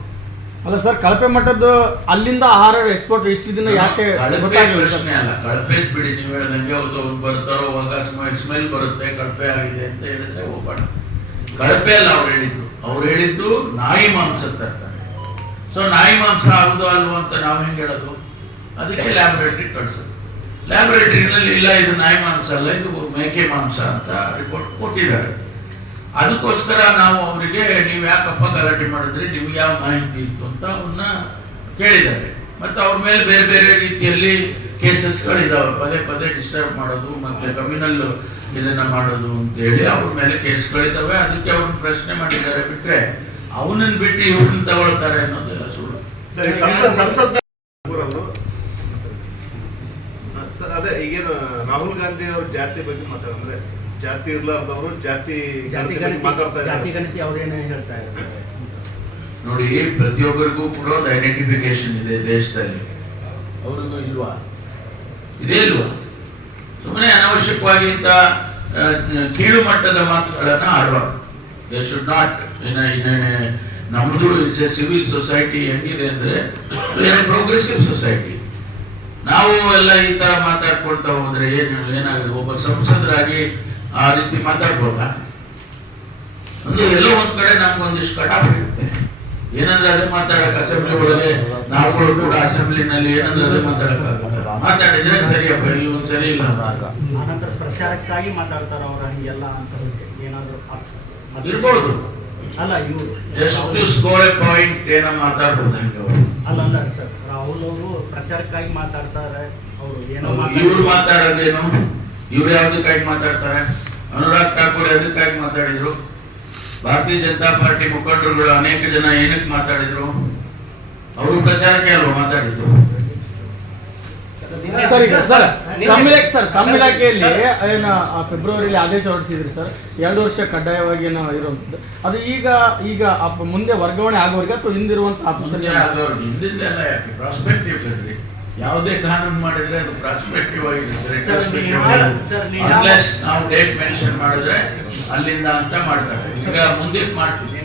ಅಲ್ಲ ಸರ್ ಕಳಪೆ ಮಟ್ಟದ್ದು ಅಲ್ಲಿಂದ ಆಹಾರ ಎಕ್ಸ್ಪೋರ್ಟ್ ಇಷ್ಟು ದಿನ ಯಾಕೆ? ಪ್ರಶ್ನೆ ಅಲ್ಲ. ಕಳಪೆ ಬಿಡಿ ನೀವು ಹೇಳ್ದಂಗೆ ಹೌದು ಅವ್ರು ಬರ್ತಾರೋ ಹೋಗ ಸ್ಮೆಲ್ ಬರುತ್ತೆ ಕಳಪೆ ಆಗಿದೆ ಅಂತ ಹೇಳಿದ್ರೆ ಹೋಗೋಣ. ಕಳಪೆ ಅಲ್ಲ ಅವ್ರು ಹೇಳಿದ್ದು. ಅವ್ರು ಹೇಳಿದ್ದು ನಾಯಿ ಮಾಂಸ ತರ್ತಾರೆ ಸೊ ನಾಯಿ ಮಾಂಸ ಹೌದು ಅಲ್ವೋ ಅಂತ ನಾವು ಹೆಂಗೆ ಹೇಳೋದು? ಅದಕ್ಕೆ ಲ್ಯಾಬೊರೇಟರಿ ಕಳ್ಸೋದು. ಲ್ಯಾಬೊರೇಟರಿನಲ್ಲಿ ಇಲ್ಲ, ಇದು ನಾಯಿ ಮಾಂಸ ಅಲ್ಲ, ಇದು ಮೇಕೆ ಮಾಂಸ ಅಂತ ರಿಪೋರ್ಟ್ ಕೊಟ್ಟಿದ್ದಾರೆ. ಅದಕ್ಕೋಸ್ಕರ ನಾವು ಅವರಿಗೆ, ನೀವು ಯಾಕಪ್ಪ ಗಲಾಟೆ ಮಾಡಿದ್ರಿ? ನಿಮ್ಗೆ ಯಾವ ಮಾಹಿತಿ ಇತ್ತು? ಅಂತ ಅವನ್ನ ಕೇಳಿದ್ದಾರೆ. ಮತ್ತೆ ಅವ್ರ ಮೇಲೆ ಬೇರೆ ಬೇರೆ ರೀತಿಯಲ್ಲಿ ಕೇಸಸ್ಗಳಿದ್ದಾವೆ ಪದೇ ಪದೇ ಡಿಸ್ಟರ್ಬ್ ಮಾಡೋದು, ಮತ್ತೆ ಕಮ್ಯುನಲ್ ಇದನ್ನ ಮಾಡೋದು ಅಂತ ಹೇಳಿ ಅವ್ರ ಮೇಲೆ ಕೇಸ್ಗಳಿದಾವೆ ಅದಕ್ಕೆ ಅವ್ರನ್ನ ಪ್ರಶ್ನೆ ಮಾಡಿದ್ದಾರೆ ಬಿಟ್ರೆ ಅವನನ್ನ ಬಿಟ್ಟು ಇವ್ರನ್ನ ತಗೊಳ್ತಾರೆ ಅನ್ನೋದೆಲ್ಲ ಸುಳ್ಳು. ಸಂಸತ್ ಸರ್ ಅದೇ ಈಗೇನು ರಾಹುಲ್ ಗಾಂಧಿ ಅವ್ರ ಜಾತಿ ಬಗ್ಗೆ ಮಾತಾಡಂದ್ರೆ ಜಾತಿ ಇರ್ಲಾರ್ದವರು ಜಾತಿ ಜಾತಿ ಗಣತಿ ಅವ್ರೇನೇ ಹೇಳ್ತಾ ಇದ್ದಾರೆ. ನೋಡಿ ಪ್ರತಿಯೊಬ್ಬರಿಗೂ ಕೂಡ ಒಂದು ಐಡೆಂಟಿಫಿಕೇಶನ್ ಇದೆ ದೇಶದಲ್ಲಿ. ಅವ್ರಿಗೂ ಇಲ್ವಾ? ಇದೇ ಇಲ್ವಾ? ಸುಮ್ಮನೆ ಅನವಶ್ಯಕವಾಗಿ ಆ, ಕೀಳು ಮಟ್ಟದ ಮಾತುಗಳನ್ನ ಆಡಬಾರ್ದು. ಶುಡ್ ನಾಟ್ ನಮ್ದು ಎ ಸಿವಿಲ್ ಸೊಸೈಟಿ ಹೆಂಗಿದೆ ಅಂದ್ರೆ ಪ್ರೋಗ್ರೆಸಿವ್ ಸೊಸೈಟಿ ನಾವು ಎಲ್ಲ ಈ ತರ ಮಾತಾಡ್ಕೊಳ್ತಾ ಹೋದ್ರೆ ಏನು ಏನಾಗುತ್ತೆ? ಒಬ್ಬ ಸಂಸದರಾಗಿ ಆ ರೀತಿ ಮಾತಾಡ್ಬೋದಾ? ಒಂದು ಎಲ್ಲೋ ಒಂದ್ ಕಡೆ ನಮ್ಗೊಂದಿಷ್ಟು ಕಟಾಫ್ ಇರುತ್ತೆ. ಏನಂದ್ರೆ ಅದೇ ಮಾತಾಡಕ್ ಅಸೆಂಬ್ಲಿ ಒಳಗೆ ನಾವುಗಳು ಕೂಡ ಅಸೆಂಬ್ಲಿನಲ್ಲಿ ಏನಂದ್ರೆ ಅದೇ ಮಾತಾಡಕ್ ಮಾತಾಡಿದ್ರೆ ಸರಿಯಪ್ಪ ಇವನ್ ಸರಿ ಇಲ್ಲ. ಆನಂತರ ಪ್ರಚಾರಕ್ಕಾಗಿ ಮಾತಾಡ್ತಾರ ಅವ್ರ ಹಂಗೆಲ್ಲ ಅಂತ ಏನಾದ್ರು ಇರ್ಬೋದು. ಅಲ್ಲ ಇವರು just to score a point ಏನೋ ಮಾತಾಡ್ಬೋದು ಹಂಗೆ ಅವ್ರು. ಅಲ್ಲ ಅಲ್ಲ ಸರ್ ರಾಹುಲ್ ಅವರು ಪ್ರಚಾರಕ್ಕಾಗಿ ಮಾತಾಡ್ತಾರೆ ಅವರು ಏನೋ ಇವ್ರು ಮಾತಾಡೋದೇನು? ಇವ್ರು ಯಾವುದಕ್ಕಾಗಿ ಮಾತಾಡ್ತಾರೆ? ಅನುರಾಗ್ ಠಾಕೂರ್ ಎದಕ್ಕಾಗಿ ಮಾತಾಡಿದ್ರು? ಭಾರತೀಯ ಜನತಾ ಪಾರ್ಟಿ ಮುಖಂಡರುಗಳು ಅನೇಕ ಜನ ಏನಕ್ಕೆ ಮಾತಾಡಿದ್ರು? ಅವರು ಪ್ರಚಾರಕ್ಕೆ ಅಲ್ವಾ ಮಾತಾಡಿದ್ದು? ಸರ್ ಈಗ ಸರ್ ತಮ್ಮ ಇಲಾಖೆ ಸರ್ ತಮ್ಮ ಇಲಾಖೆಯಲ್ಲಿ ಏನು ಆ ಫೆಬ್ರವರಿಲಿ ಆದೇಶ ಹೊರಡಿಸಿದ್ರಿ ಸರ್. ಎರಡು ವರ್ಷ ಕಡ್ಡಾಯವಾಗಿ ಏನೋ ಇರುವಂಥದ್ದು. ಅದು ಈಗ ಈಗ ಮುಂದೆ ವರ್ಗಾವಣೆ ಆಗೋರಿಗೆ ಅಥವಾ ಹಿಂದಿರುವಂತಹ ಯಾಕೆ ಪ್ರಾಸ್ಪೆಕ್ಟಿವ್ ಯಾವುದೇ ಕಾನೂನು ಮಾಡಿದ್ರೆ ಅದು ಪ್ರಾಸ್ಪೆಕ್ಟಿವ್ ಆಗಿರುತ್ತೆ. ಸರ್, ನೀವು ಡೇಟ್ ಮೆನ್ಷನ್ ಮಾಡಿದ್ರೆ ಅಲ್ಲಿಂದ ಅಂತ ಮಾಡ್ತಾರೆ. ಈಗ ಮುಂದೆ ಮಾಡ್ತೀವಿ.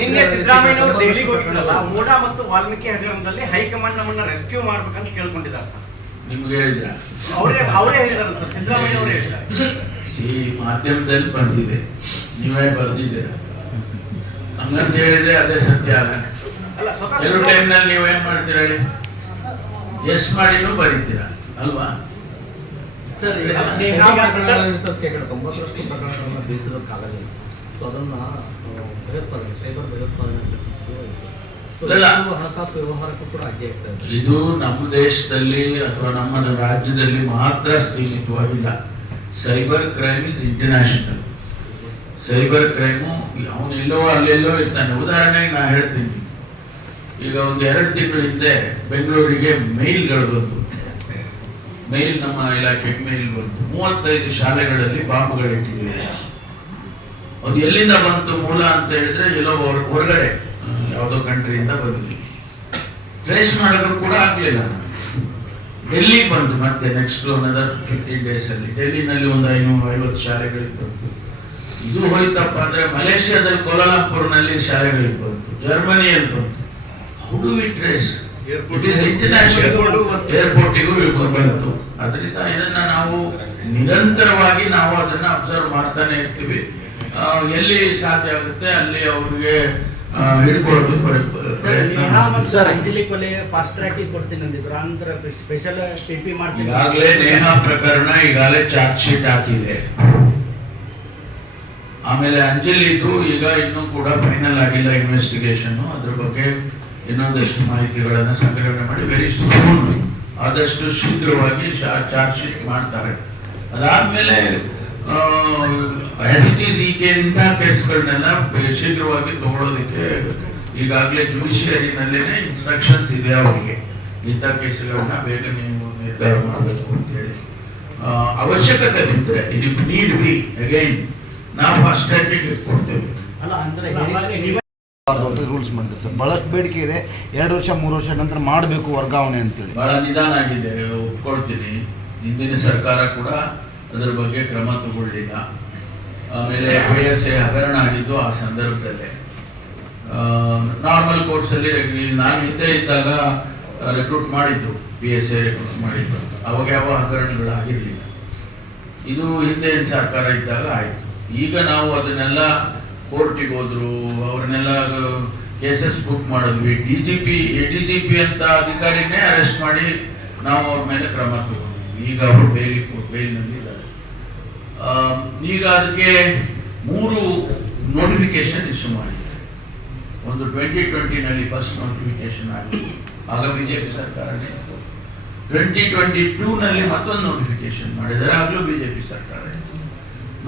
ನಿನ್ನೆ ಸಿದ್ದರಾಮಯ್ಯ ಅವರು ದೆಹಲಿಗೆ ಹೋಗಿದ್ರಲ್ಲ ಮೂಡಾ ಮತ್ತು ವಾಲ್ಮೀಕಿ ಹಗರಣದಲ್ಲಿ ಹೈಕಮಾಂಡ್ ನಮ್ಮನ್ನ ರೆಸ್ಕ್ಯೂ ಮಾಡ್ಬೇಕಂತ ಕೇಳ್ಕೊಂಡಿದ್ದಾರೆ ಸರ್. ನಿಮ್ಗೆ ಹೇಳಿದ್ರ? ಈ ಮಾಧ್ಯಮದಲ್ಲಿ ಬಂದಿದೆ ನೀವೇ ಬರ್ದಿದ್ದೀರ. ಹಂಗಂತ ಹೇಳಿದ್ರೆ ಅದೇ ಸತ್ಯ ಅಲ್ಲ. ಕೆಲವು ಟೈಮ್ನಲ್ಲಿ ನೀವು ಏನ್ ಮಾಡ್ತೀರ ಹೇಳಿ? ಎಸ್ ಮಾಡಿನೂ ಬರೀತೀರ ಅಲ್ವಾ? ಶೇಕಡ ತೊಂಬತ್ತರಷ್ಟು ಪ್ರಕರಣಗಳನ್ನು ಬೇಯಿಸೋದಕ್ಕಾಗಲಿಲ್ಲ ಸೊ ಅದನ್ನು ಭಯೋತ್ಪಾದನೆ ಸೈಬರ್ ಭಯೋತ್ಪಾದನೆ ಹಣಕಾಸು ವ್ಯವಹಾರಕ್ಕೂ ಕೂಡ ಅಡ್ಡಿ ಆಗ್ತಾ ಇದು. ನಮ್ಮ ದೇಶದಲ್ಲಿ ಅಥವಾ ನಮ್ಮ ರಾಜ್ಯದಲ್ಲಿ ಮಾತ್ರ ಸೀಮಿತವಾಗಿಲ್ಲ cyber crime is international cyber crime ಅವನು ಎಲ್ಲೋ ಅಲ್ಲೆಲ್ಲೋ ಇರ್ತಾನೆ. ಉದಾಹರಣೆಗೆ ನಾ ಹೇಳ್ತೀನಿ. ಈಗ ಒಂದು ಎರಡು ತಿಂಗಳ ಹಿಂದೆ ಬೆಂಗಳೂರಿಗೆ ಮೇಲ್ಗಳು ಬಂತು. ಮೇಲ್ ನಮ್ಮ ಇಲಾಖೆ ಮೇಲ್ ಬಂತು. ಮೂವತ್ತೈದು ಶಾಲೆಗಳಲ್ಲಿ ಬಾಂಬ್ಗಳು ಇಟ್ಟಿದ್ದೀವಿ ಅದು ಎಲ್ಲಿಂದ ಬಂತು ಮೂಲ ಅಂತ ಹೇಳಿದ್ರೆ ಎಲ್ಲೋ ಹೊರ- ಹೊರಗಡೆ. ಯಾವುದೋ ಕಂಟ್ರಿಯಿಂದ ಬಂದಿದೆ ಟ್ರೇಸ್ ಮಾಡಿದ್ರು ಕೂಡ ಆಗ್ಲಿಲ್ಲ ಡೆಲ್ಲಿ ಬಂತು ಮತ್ತೆ ನೆಕ್ಸ್ಟ್ ಅನದರ್ ಫಿಫ್ಟೀನ್ ಡೇಸ್ ಅಲ್ಲಿ. ಡೆಲ್ಲಿನಲ್ಲಿ ಒಂದು ಐನೂರು ಐವತ್ತು ಶಾಲೆಗಳಿಗೆ ಬಂತು. ಇದು ಹೋಯ್ತಪ್ಪ ಅಂದ್ರೆ ಮಲೇಷ್ಯಾದಲ್ಲಿ ಕೋಲಾಲಂಪುರ್ನಲ್ಲಿ ಶಾಲೆಗಳಿಗೆ ಬಂತು. ಜರ್ಮನಿಯಲ್ಲಿ ಬಂತು. How do we trace international ಬಂತು. ಅದರಿಂದ ಇದನ್ನ ನಾವು ನಿರಂತರವಾಗಿ ನಾವು ಅದನ್ನ ಅಬ್ಸರ್ವ್ ಮಾಡ್ತಾನೆ ಇರ್ತೀವಿ. ಎಲ್ಲಿ ಸಾಧ್ಯ ಆಗುತ್ತೆ ಅಲ್ಲಿ ಅವ್ರಿಗೆ ಹಿಡ್ಕೊಳ್ಳೋದು ಫಾಸ್ಟ್ ಟ್ರ್ಯಾಕ್ ಕೊಡ್ತೀನಿ ಅಂದಿದ್ರು. ಆನಂತರ ಸ್ಪೆಷಲ್ ಪಿ ಪಿ ಮಾಡ್ತೀನಿ. ಈಗಾಗಲೇ ನೇಹ ಪ್ರಕರಣ ಈಗಾಗಲೇ ಚಾರ್ಜ್ ಶೀಟ್ ಹಾಕಿದೆ. ಆಮೇಲೆ ಅಂಜಲಿದು ಈಗ ಇನ್ನೂ ಕೂಡ ಫೈನಲ್ ಆಗಿಲ್ಲ ಇನ್ವೆಸ್ಟಿಗೇಷನ್ ಅದ್ರ ಬಗ್ಗೆ ಇನ್ನೊಂದಷ್ಟು ಮಾಹಿತಿಗಳನ್ನ ಸಂಗ್ರಹಣೆ ಮಾಡಿ ವೆರಿ ಸೂನ್ ಆದಷ್ಟು ಶೀಘ್ರವಾಗಿ ಚಾರ್ಜ್ ಶೀಟ್ ಮಾಡ್ತಾರೆ. ಅದಾದ್ಮೇಲೆ ಇಟ್ ಈಸ್ ಈ ಕೇ ಇಂತಹ ಕೇಸ್ಗಳನ್ನೆಲ್ಲ ಶೀಘ್ರವಾಗಿ ತಗೊಳ್ಳೋದಕ್ಕೆ ಈಗಾಗಲೇ ಜುಡಿಷಿಯರಿನಲ್ಲೇನೆ ಇನ್ಸ್ಟ್ರಕ್ಷನ್ಸ್ ಇದೆ ಅವರಿಗೆ. ಇಂಥ ಕೇಸ್ಗಳನ್ನ ಬೇಗ ನೀವು ನಿರ್ಧಾರ ಮಾಡಬೇಕು ಅಂತ ಹೇಳಿ. ಆ, ಅವಶ್ಯಕತೆ ಬಿದ್ದರೆ ಇಟ್ ನೀಡ್ ಬಿ ಅಗೈನ್ ನಾವು ಫಾಸ್ಟ್ ಟ್ರ್ಯಾಕಿಗೆ ಕೊಡ್ತೇವೆ ಅಲ್ಲ ಅಂದ್ರೆ ರೂಲ್ಸ್ ಮಾಡಿದ್ರು ಸರ್. ಬಹಳಷ್ಟು ಬೇಡಿಕೆ ಇದೆ. ಎರಡು ವರ್ಷ ಮೂರು ವರ್ಷ ನಂತರ ಮಾಡಬೇಕು ವರ್ಗಾವಣೆ ಅಂತೇಳಿ. ಬಹಳ ನಿಧಾನ ಆಗಿದೆ ಒಪ್ಕೊಳ್ತೀನಿ. ಹಿಂದಿನ ಸರ್ಕಾರ ಕೂಡ ಅದರ ಬಗ್ಗೆ ಕ್ರಮ ತಗೊಳ್ಳಿಲ್ಲ. ಆಮೇಲೆ ಪಿ ಎಸ್ ಎ ಹಗರಣ ಆಗಿದ್ದು ಆ ಸಂದರ್ಭದಲ್ಲೇ. ನಾರ್ಮಲ್ ಕೋರ್ಸಲ್ಲಿ ನಾನು ಹಿಂದೆ ಇದ್ದಾಗ ರೆಕ್ರೂಟ್ ಮಾಡಿದ್ದು ಪಿ ಎಸ್ ಎ ರೆಕ್ರೂಟ್ ಮಾಡಿದ್ದು. ಅವಾಗ ಯಾವ ಹಗರಣಗಳು ಆಗಿರಲಿಲ್ಲ ಇದು ಹಿಂದೆ ಸರ್ಕಾರ ಇದ್ದಾಗ ಆಯ್ತು. ಈಗ ನಾವು ಅದನ್ನೆಲ್ಲ ಕೋರ್ಟಿಗೆ ಹೋದ್ರು, ಅವ್ರನ್ನೆಲ್ಲ ಕೇಸಸ್ ಬುಕ್ ಮಾಡಿದ್ವಿ. D G P, A D G P ಅಂತ ಅಧಿಕಾರಿನೇ ಅರೆಸ್ಟ್ ಮಾಡಿ ನಾವು ಅವ್ರ ಮೇಲೆ ಕ್ರಮ ತಗೊಂಡ್ವಿ. ಈಗ ಅವರು ಬೇಲಿ, ಬೇಲ್ನಲ್ಲಿ ಈಗ ಅದಕ್ಕೆ ಮೂರು ನೋಟಿಫಿಕೇಶನ್ ಇಶ್ಯೂ ಮಾಡಿದ್ದಾರೆ. ಒಂದು ಟ್ವೆಂಟಿ ಟ್ವೆಂಟಿನಲ್ಲಿ ಫಸ್ಟ್ ನೋಟಿಫಿಕೇಶನ್ ಆಗಿ ಆಗ ಬಿಜೆಪಿ ಸರ್ಕಾರನೇ ಇತ್ತು ಟ್ವೆಂಟಿ ಟ್ವೆಂಟಿ ಟೂನಲ್ಲಿ ಮತ್ತೊಂದು ನೋಟಿಫಿಕೇಶನ್ ಮಾಡಿದ್ದಾರೆ, ಆಗಲೂ ಬಿಜೆಪಿ ಸರ್ಕಾರ ಇತ್ತು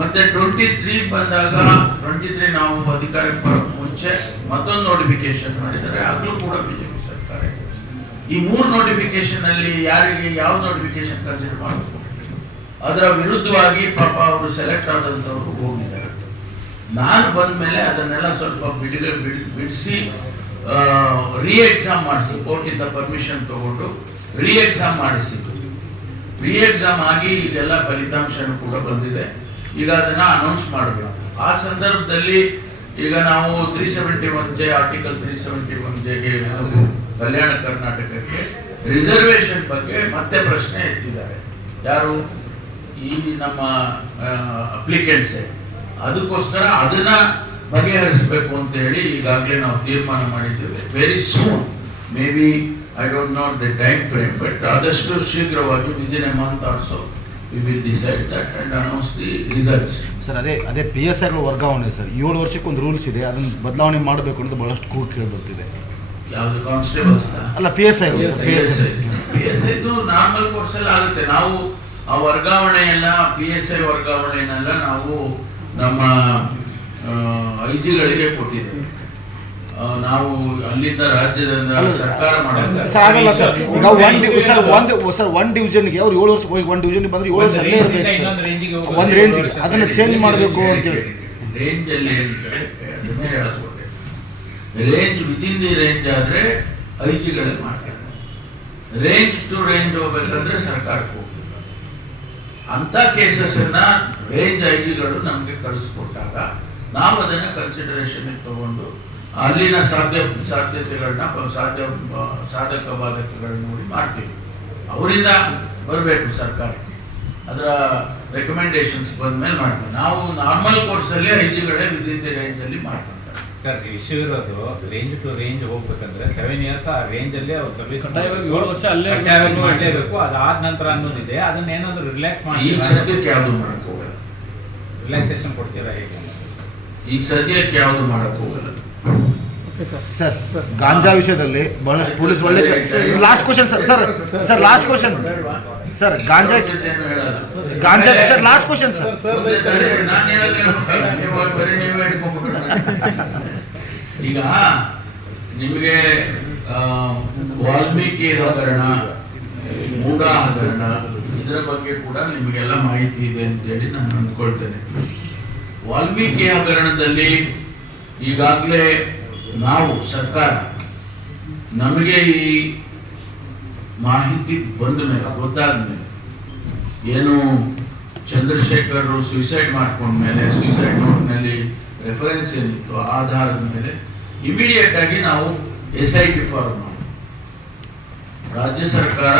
ಮತ್ತೆ ಟ್ವೆಂಟಿ ತ್ರೀ ಬಂದಾಗ ಟ್ವೆಂಟಿ ತ್ರೀ ನಾವು ಅಧಿಕಾರಕ್ಕೆ ಬರೋಕ್ಕೆ ಮುಂಚೆ ಮತ್ತೊಂದು ನೋಟಿಫಿಕೇಶನ್ ಮಾಡಿದ್ದಾರೆ, ಆಗಲೂ ಕೂಡ ಬಿಜೆಪಿ ಸರ್ಕಾರ. ಈ ಮೂರು ನೋಟಿಫಿಕೇಶನ್ ಅಲ್ಲಿ ಯಾರಿಗೆ ಯಾವ ನೋಟಿಫಿಕೇಶನ್ ಕನ್ಸಿಡರ್ ಮಾಡಬೇಕು? ಅದರ ವಿರುದ್ಧವಾಗಿ ಪಾಪ ಅವರು ಸೆಲೆಕ್ಟ್ ಆದಂಥವ್ರು ಹೋಗಿದ್ದಾರೆ. ನಾನು ಬಂದ ಮೇಲೆ ಅದನ್ನೆಲ್ಲ ಸ್ವಲ್ಪ ಬಿಡುಗಡೆ ಬಿಡ್ ಬಿಡಿಸಿ ರೀಎಕ್ಸಾಮ್ ಮಾಡಿಸಿ ಕೋರ್ಟಿಂದ ಪರ್ಮಿಷನ್ ತಗೊಂಡು ರೀಎಕ್ಸಾಮ್ ಎಕ್ಸಾಮ್ ಮಾಡಿಸಿದ್ದು. ರೀ ಎಕ್ಸಾಮ್ ಆಗಿ ಈಗೆಲ್ಲ ಫಲಿತಾಂಶನೂ ಕೂಡ ಬಂದಿದೆ. ಈಗ ಅದನ್ನ ಅನೌನ್ಸ್ ಮಾಡಬೇಕು ಆ ಸಂದರ್ಭದಲ್ಲಿ ಈಗ ನಾವು three seventy one J article three seventy one ಜೆಗೆ ಕಲ್ಯಾಣ ಕರ್ನಾಟಕಕ್ಕೆ ರಿಸರ್ವೇಶನ್ ಬಗ್ಗೆ ಮತ್ತೆ ಪ್ರಶ್ನೆ ಎತ್ತಿದ್ದಾರೆ. ಯಾರು? ಈ ನಮ್ಮ ಅಪ್ಲಿಕೆಂಟ್ಸೇ ಅದಕ್ಕೋಸ್ಕರ ಅದನ್ನ ಬಗೆಹರಿಸಬೇಕು ಅಂತ ಹೇಳಿ ಈಗಾಗಲೇ ನಾವು ತೀರ್ಮಾನ ಮಾಡಿದ್ದೇವೆ. Very soon may be I don't not the time frame but ಆದಷ್ಟು ಶೀಘ್ರವಾಗಿ within a month also we will decide that and announce the results sir ಅದೇ ಅದೇ ಪಿ ಎಸ್ ಐಗಳು ವರ್ಗಾವಣೆ ಸರ್ ಏಳು ವರ್ಷಕ್ಕೆ ಒಂದು ರೂಲ್ಸ್ ಇದೆ ಅದನ್ನು ಬದಲಾವಣೆ ಮಾಡಬೇಕು ಅನ್ನೋದು ಬಹಳಷ್ಟು ಕೂಟ್ ಕೇಳಿಬರ್ತಿದೆ. ಯಾವುದು ಕಾನ್ಸ್ಟೇಬಲ್ಸ್ ಅಲ್ಲ P S I P S I P S ಐದು ನಾರ್ಮಲ್ ಕೋರ್ಸಲ್ಲಿ ಆಗುತ್ತೆ. ನಾವು ಆ ವರ್ಗಾವಣೆಯೆಲ್ಲ ಪಿ ಎಸ್ ಐ ವರ್ಗಾವಣೆಯನ್ನೆಲ್ಲ ನಾವು ನಮ್ಮ ಐ ಜಿಗಳಿಗೆ ಕೊಟ್ಟಿದ್ದೇವೆ. ನಾವು ಅಲ್ಲಿಂದ ರಾಜ್ಯದಿಂದ ಸರ್ಕಾರ ಸರ್ ಆಗಲ್ಲ ಸರ್. ಈಗ ಒನ್ ಸರ್ ಒಂದು ಸರ್ ಒನ್ ಡಿವಿಷನ್ಗೆ ಅವ್ರು ಏಳು ವರ್ಷ ಹೋಗಿ ಒನ್ ಡಿವಿಷನ್ಗೆ ಬಂದ್ರೆ ಏಳು ವರ್ಷ ಅಲ್ಲೇ ಇರಬೇಕು ಸರ್. ಒಂದು ರೇಂಜ್ ಅದನ್ನ ಚೇಂಜ್ ಮಾಡಬೇಕು ಅಂತೇಳಿ. ರೇಂಜ್ ಅಲ್ಲಿ ಅದನ್ನೇ ಹೇಳೋದು ರೇಂಜ್ ವಿದಿನ್ ದಿ ರೇಂಜ್ ಆದರೆ ಐ ಜಿಗಳಲ್ಲಿ ಮಾಡ್ತಾರೆ. ರೇಂಜ್ ಟು ರೇಂಜ್ ಹೋಗ್ಬೇಕಂದ್ರೆ ಸರ್ಕಾರಕ್ಕೆ ಹೋಗ್ಬೇಕು ಅಂತ ಕೇಸಸ್ ಅನ್ನ ರೇಂಜ್ ಜಿಗಳು ನಮಗೆ ಕಳಿಸ್ಕೊಟ್ಟಾಗ ನಾವು ಅದನ್ನ ಕನ್ಸಿಡರೇಷನ್ ತಗೊಂಡು ಅಲ್ಲಿನ ಸಾಧ್ಯ ಸಾಧ್ಯತೆಗಳನ್ನ ಸಾಧ್ಯ ಸಾಧಕ ಬಾಧಕಗಳನ್ನ ನೋಡಿ ಮಾಡ್ತೀವಿ. ಅವರಿಂದ ಬರಬೇಕು ಸರ್ಕಾರಕ್ಕೆ. ಅದರ ರೆಕಮೆಂಡೇಶನ್ಸ್ ಬಂದ್ಮೇಲೆ ಮಾಡ್ತೀವಿ. ನಾವು ನಾರ್ಮಲ್ ಕೋರ್ಸಲ್ಲಿ ಜಿಗಳೇ ವಿದ್ಯುತ್ ರೇಂಜಲ್ಲಿ ಮಾಡ್ಕೊಂತಾರೆ ಸರ್ ಇಶ್ಯೂ ಇರೋದು ರೇಂಜ್ ಟು ರೇಂಜ್ ಹೋಗ್ಬೇಕಂದ್ರೆ ಸೆವೆನ್ ಇಯರ್ಸ್ ಆ ರೇಂಜ್ ಅಲ್ಲಿ ಅವ್ರು ಸರ್ವಿಸ್ ಕಡ್ಡಾಯವಾಗಿ ಏಳು ವರ್ಷ ಅಲ್ಲೇ ಮಾಡಲೇಬೇಕು ಅದಾದ ನಂತರ ಅನ್ನೋದಿದೆ ಅದನ್ನ ಏನಾದ್ರು ರಿಲ್ಯಾಕ್ಸ್ ಈಗ ಮಾಡಿ ಸದ್ಯಕ್ಕೆ ಯಾವುದು ಮಾಡಕ್ ಹೋಗಲ್ಲ ರಿಲ್ಯಾಕ್ಸೇಷನ್ ಕೊಡ್ತೀರಾ ಹೇಗೆ ಈಗ ಸದ್ಯಕ್ಕೆ ಯಾವುದು ಮಾಡಕ್ ಹೋಗಲ್ಲ ಸರ್ ಗಾಂಜಾ ವಿಷಯದಲ್ಲಿ ಬಹಳಷ್ಟು ಪೊಲೀಸ್ ಒಳ್ಳೆ last question sir sir sir last question sir ಗಾಂಜಾ ಗಾಂಜಾ ಸರ್ ಲಾಸ್ಟ್ ಕ್ವಶನ್ ಸರ್ ಈಗ, ನಿಮಗೆ ವಾಲ್ಮೀಕಿ ಹಗರಣ ಮೂಡ ಹಗರಣ, ಇದರ ಬಗ್ಗೆ ಕೂಡ ನಿಮಗೆಲ್ಲ ಮಾಹಿತಿ ಇದೆ ಅಂತೇಳಿ ನಾನು ಅಂದ್ಕೊಳ್ತೇನೆ. ವಾಲ್ಮೀಕಿ ಹಗರಣದಲ್ಲಿ ಈಗಾಗಲೇ ನಾವು, ಸರ್ಕಾರ, ನಮಗೆ ಈ ಮಾಹಿತಿ ಬಂದ ಮೇಲೆ, ಗೊತ್ತಾದ ಮೇಲೆ, ಏನು ಚಂದ್ರಶೇಖರ್ ಸುಯಿಸೈಡ್ ಮಾಡ್ಕೊಂಡ್ಮೇಲೆ ಸುಯಿಸೈಡ್ ನೋಟ್ನಲ್ಲಿ ರೆಫರೆನ್ಸ್ ಏನಿತ್ತು ಆಧಾರದ ಮೇಲೆ ಇಮಿಡಿಯೇಟ್ ಆಗಿ ನಾವು ಎಸ್ ಐ ಟಿ ಫಾರ್ಮ್ ಮಾಡಿ ರಾಜ್ಯ ಸರ್ಕಾರ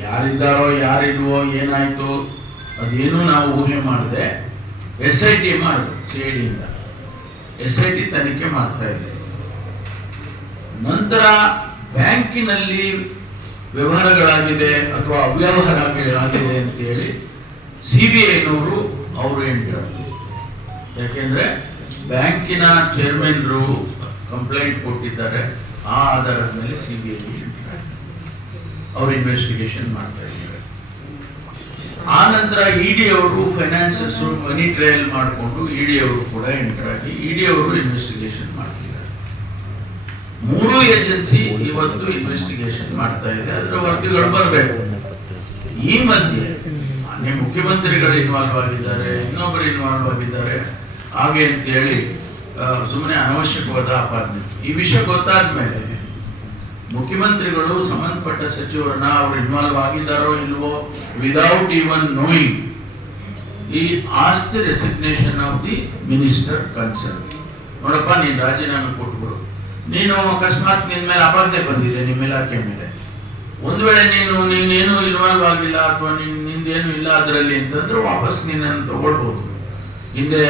ಯಾರಿದ್ದಾರೋ, ಯಾರಿಲ್ವೋ, ಏನಾಯ್ತು ಅದೇನು ನಾವು ಊಹೆ ಮಾಡದೆ ಎಸ್ ಐ ಟಿ ಮಾಡಿದ್ರು C I S I T ತನಿಖೆ ಮಾಡ್ತಾ ಇದೆ. ನಂತರ ಬ್ಯಾಂಕಿನಲ್ಲಿ ವ್ಯವಹಾರಗಳಾಗಿದೆ ಅಥವಾ ಅವ್ಯವಹಾರ ಆಗಿದೆ ಅಂತ ಹೇಳಿ ಸಿ ಬಿ ಐನವರು ಅವರು ಎಂಟರ್ ಯಾಕೆಂದ್ರೆ ಬ್ಯಾಂಕಿನ ಚೇರ್ಮನ್ರು ಕಂಪ್ಲೇಂಟ್ ಕೊಟ್ಟಿದ್ದಾರೆ. ಆ ಆಧಾರದ ಮೇಲೆ ಸಿ ಬಿ ಐ ಅವರು ಇನ್ವೆಸ್ಟಿಗೇಷನ್ ಮಾಡ್ತಾ ಇದ್ದಾರೆ. ಆ ನಂತರ ಇಡಿ ಅವರು ಫೈನಾನ್ಸಸ್ ಮನಿ ಟ್ರಯಲ್ ಮಾಡಿಕೊಂಡು ಇಡಿ ಅವರು ಕೂಡ ಎಂಟರ್ ಆಗಿ ಇಡಿ ಅವರು ಇನ್ವೆಸ್ಟಿಗೇಷನ್ ಮಾಡ್ತಿದ್ದಾರೆ. ಮೂರು ಏಜೆನ್ಸಿ ಇವತ್ತು ಇನ್ವೆಸ್ಟಿಗೇಷನ್ ಮಾಡ್ತಾ ಇದೆ. ಅದರ ವರದಿಗಳು ಬರಬೇಕು. ಈ ಮಧ್ಯೆ ಮಾನ್ಯ ಮುಖ್ಯಮಂತ್ರಿಗಳು ಇನ್ವಾಲ್ವ್ ಆಗಿದ್ದಾರೆ ಇನ್ನೊಬ್ಬರು ಇನ್ವಾಲ್ವ್ ಆಗಿದ್ದಾರೆ. ಹಾಗೆ ಅಂತೇಳಿ ಸುಮ್ಮನೆ ಅನವಶ್ಯಕವಾದ ಆಪಾದನೆ ಈ ವಿಷಯ ಗೊತ್ತಾದ ಮೇಲೆ ಮುಖ್ಯಮಂತ್ರಿಗಳು, ಸಂಬಂಧಪಟ್ಟ ಸಚಿವರನ್ನ ಅವ್ರು ಇನ್ವಾಲ್ವ್ ಆಗಿದ್ದಾರೋ ಇಲ್ವೋ ವಿದೌಟ್ ಈವನ್ ನೋಯಿಂಗ್ ಈ ಆಸ್ತಿ resignation of the minister concern ನೋಡಪ್ಪ, ನೀನು ರಾಜೀನಾಮೆ ಕೊಟ್ಬಿಡು. ನೀನು ಅಕಸ್ಮಾತ್ ನಿನ್ ಮೇಲೆ ಅಪಾದ್ನೆ ಬಂದಿದೆ ನಿಮ್ಮ ಇಲಾಖೆ ಮೇಲೆ. ಒಂದು ವೇಳೆ ನೀನು, ನೀನೇನು ಇನ್ವಾಲ್ವ್ ಆಗಿಲ್ಲ ಅಥವಾ ನಿನ್, ನಿಂದೇನು ಇಲ್ಲ ಅದರಲ್ಲಿ ಅಂತಂದ್ರೆ ವಾಪಸ್ ನಿನ್ನನ್ನು ತಗೊಳ್ಬಹುದು ಹಿಂದೆ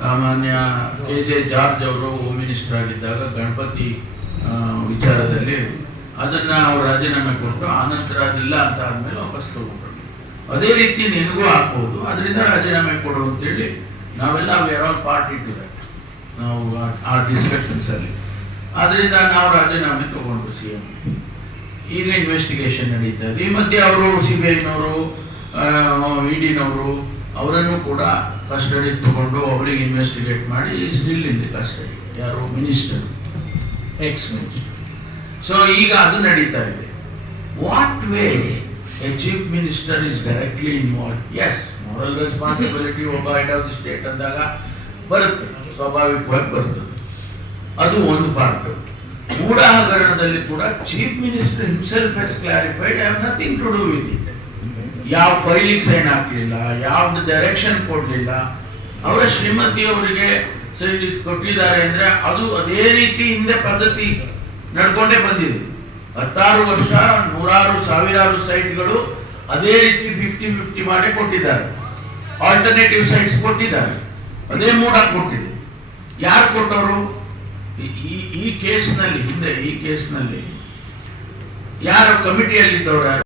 ಆ, ಮಾನ್ಯ ಕೆ ಜೆ ಜಾರ್ಜ್ ಅವರು ಹೋಮ್ ಮಿನಿಸ್ಟರ್ ಆಗಿದ್ದಾಗ ಗಣಪತಿ ವಿಚಾರದಲ್ಲಿ ಅದನ್ನು ಅವ್ರು ರಾಜೀನಾಮೆ ಕೊಟ್ಟು ಆನಂತರ ಅದಿಲ್ಲ ಅಂತ ಆದಮೇಲೆ ವಾಪಸ್ ತಗೊಂಡ್ರು. ಅದೇ ರೀತಿ ನಿನಗೂ ಹಾಕ್ಬೋದು ಅದರಿಂದ ರಾಜೀನಾಮೆ ಕೊಡು ಅಂತೇಳಿ ನಾವೆಲ್ಲ ವೇರ್ ಆಲ್ ಪಾರ್ಟಿ ಟು ನಾವು ಆ- ಡಿಸ್ಕಷನ್ಸಲ್ಲಿ ಅದರಿಂದ ನಾವು ರಾಜೀನಾಮೆ ತಗೊಂಡು ಸಿ ಎಂ ಈಗ ಇನ್ವೆಸ್ಟಿಗೇಷನ್ ನಡೀತಾ ಇದೆ. ಈ ಮಧ್ಯೆ ಅವರು ಸಿ ಬಿ ಐನವರು ಇಡಿನವರು ಅವರನ್ನು ಕೂಡ ಕಸ್ಟಡಿ ತಗೊಂಡು ಅವರಿಗೆ ಇನ್ವೆಸ್ಟಿಗೇಟ್ ಮಾಡಿ ಸ್ಟಿಲ್ ಇನ್ ದಿ ಕಸ್ಟಡಿ ಯಾರು ಮಿನಿಸ್ಟರ್ ಎಕ್ಸ್ ಮಿನಿಸ್ಟರ್ ಸೊ ಈಗ ಅದು ನಡೀತಾ ಇದೆ. What way a chief minister is directly involve as moral responsibility ಒಬ್ಬ ಹೆಡ್ ಆಫ್ ದಿ ಸ್ಟೇಟ್ ಅಂದಾಗ ಬರುತ್ತೆ, ಸ್ವಾಭಾವಿಕವಾಗಿ ಬರ್ತದೆ. ಅದು ಒಂದು ಪಾರ್ಟ್ ಕೂಡ ಹಗರಣದಲ್ಲಿ ಕೂಡ chief minister himself has clarified I have nothing to do with it ಯಾವ ಫೈಲಿಗೆ ಸೈನ್ ಹಾಕ್ಲಿಲ್ಲ, ಯಾವ್ದು ಡೈರೆಕ್ಷನ್ ಕೊಡ್ಲಿಲ್ಲ, ಅವರ ಶ್ರೀಮತಿ ಅವರಿಗೆ ಸೈನ್ ಕೊಟ್ಟಿದ್ದಾರೆ ಅಂದ್ರೆ ಅದು ಅದೇ ರೀತಿ ಹಿಂದೆ ಪದ್ಧತಿ ನಡ್ಕೊಂಡೇ ಬಂದಿದೆ. ಹತ್ತಾರು ವರ್ಷ, ನೂರಾರು, ಸಾವಿರಾರು ಸೈಟ್ಗಳು ಅದೇ ರೀತಿ ಫಿಫ್ಟಿ ಫಿಫ್ಟಿ ಮಾಡಿ ಕೊಟ್ಟಿದ್ದಾರೆ. ಆಲ್ಟರ್ನೇಟಿವ್ ಸೈಟ್ಸ್ ಕೊಟ್ಟಿದ್ದಾರೆ. ಅದೇ ಮೂಡ ಕೊಟ್ಟಿದೆ. ಯಾರು ಕೊಟ್ಟವರು? ಈ- ಕೇಸ್ನಲ್ಲಿ ಹಿಂದೆ ಈ ಕೇಸ್ನಲ್ಲಿ ಯಾರು ಕಮಿಟಿಯಲ್ಲಿದ್ದವರು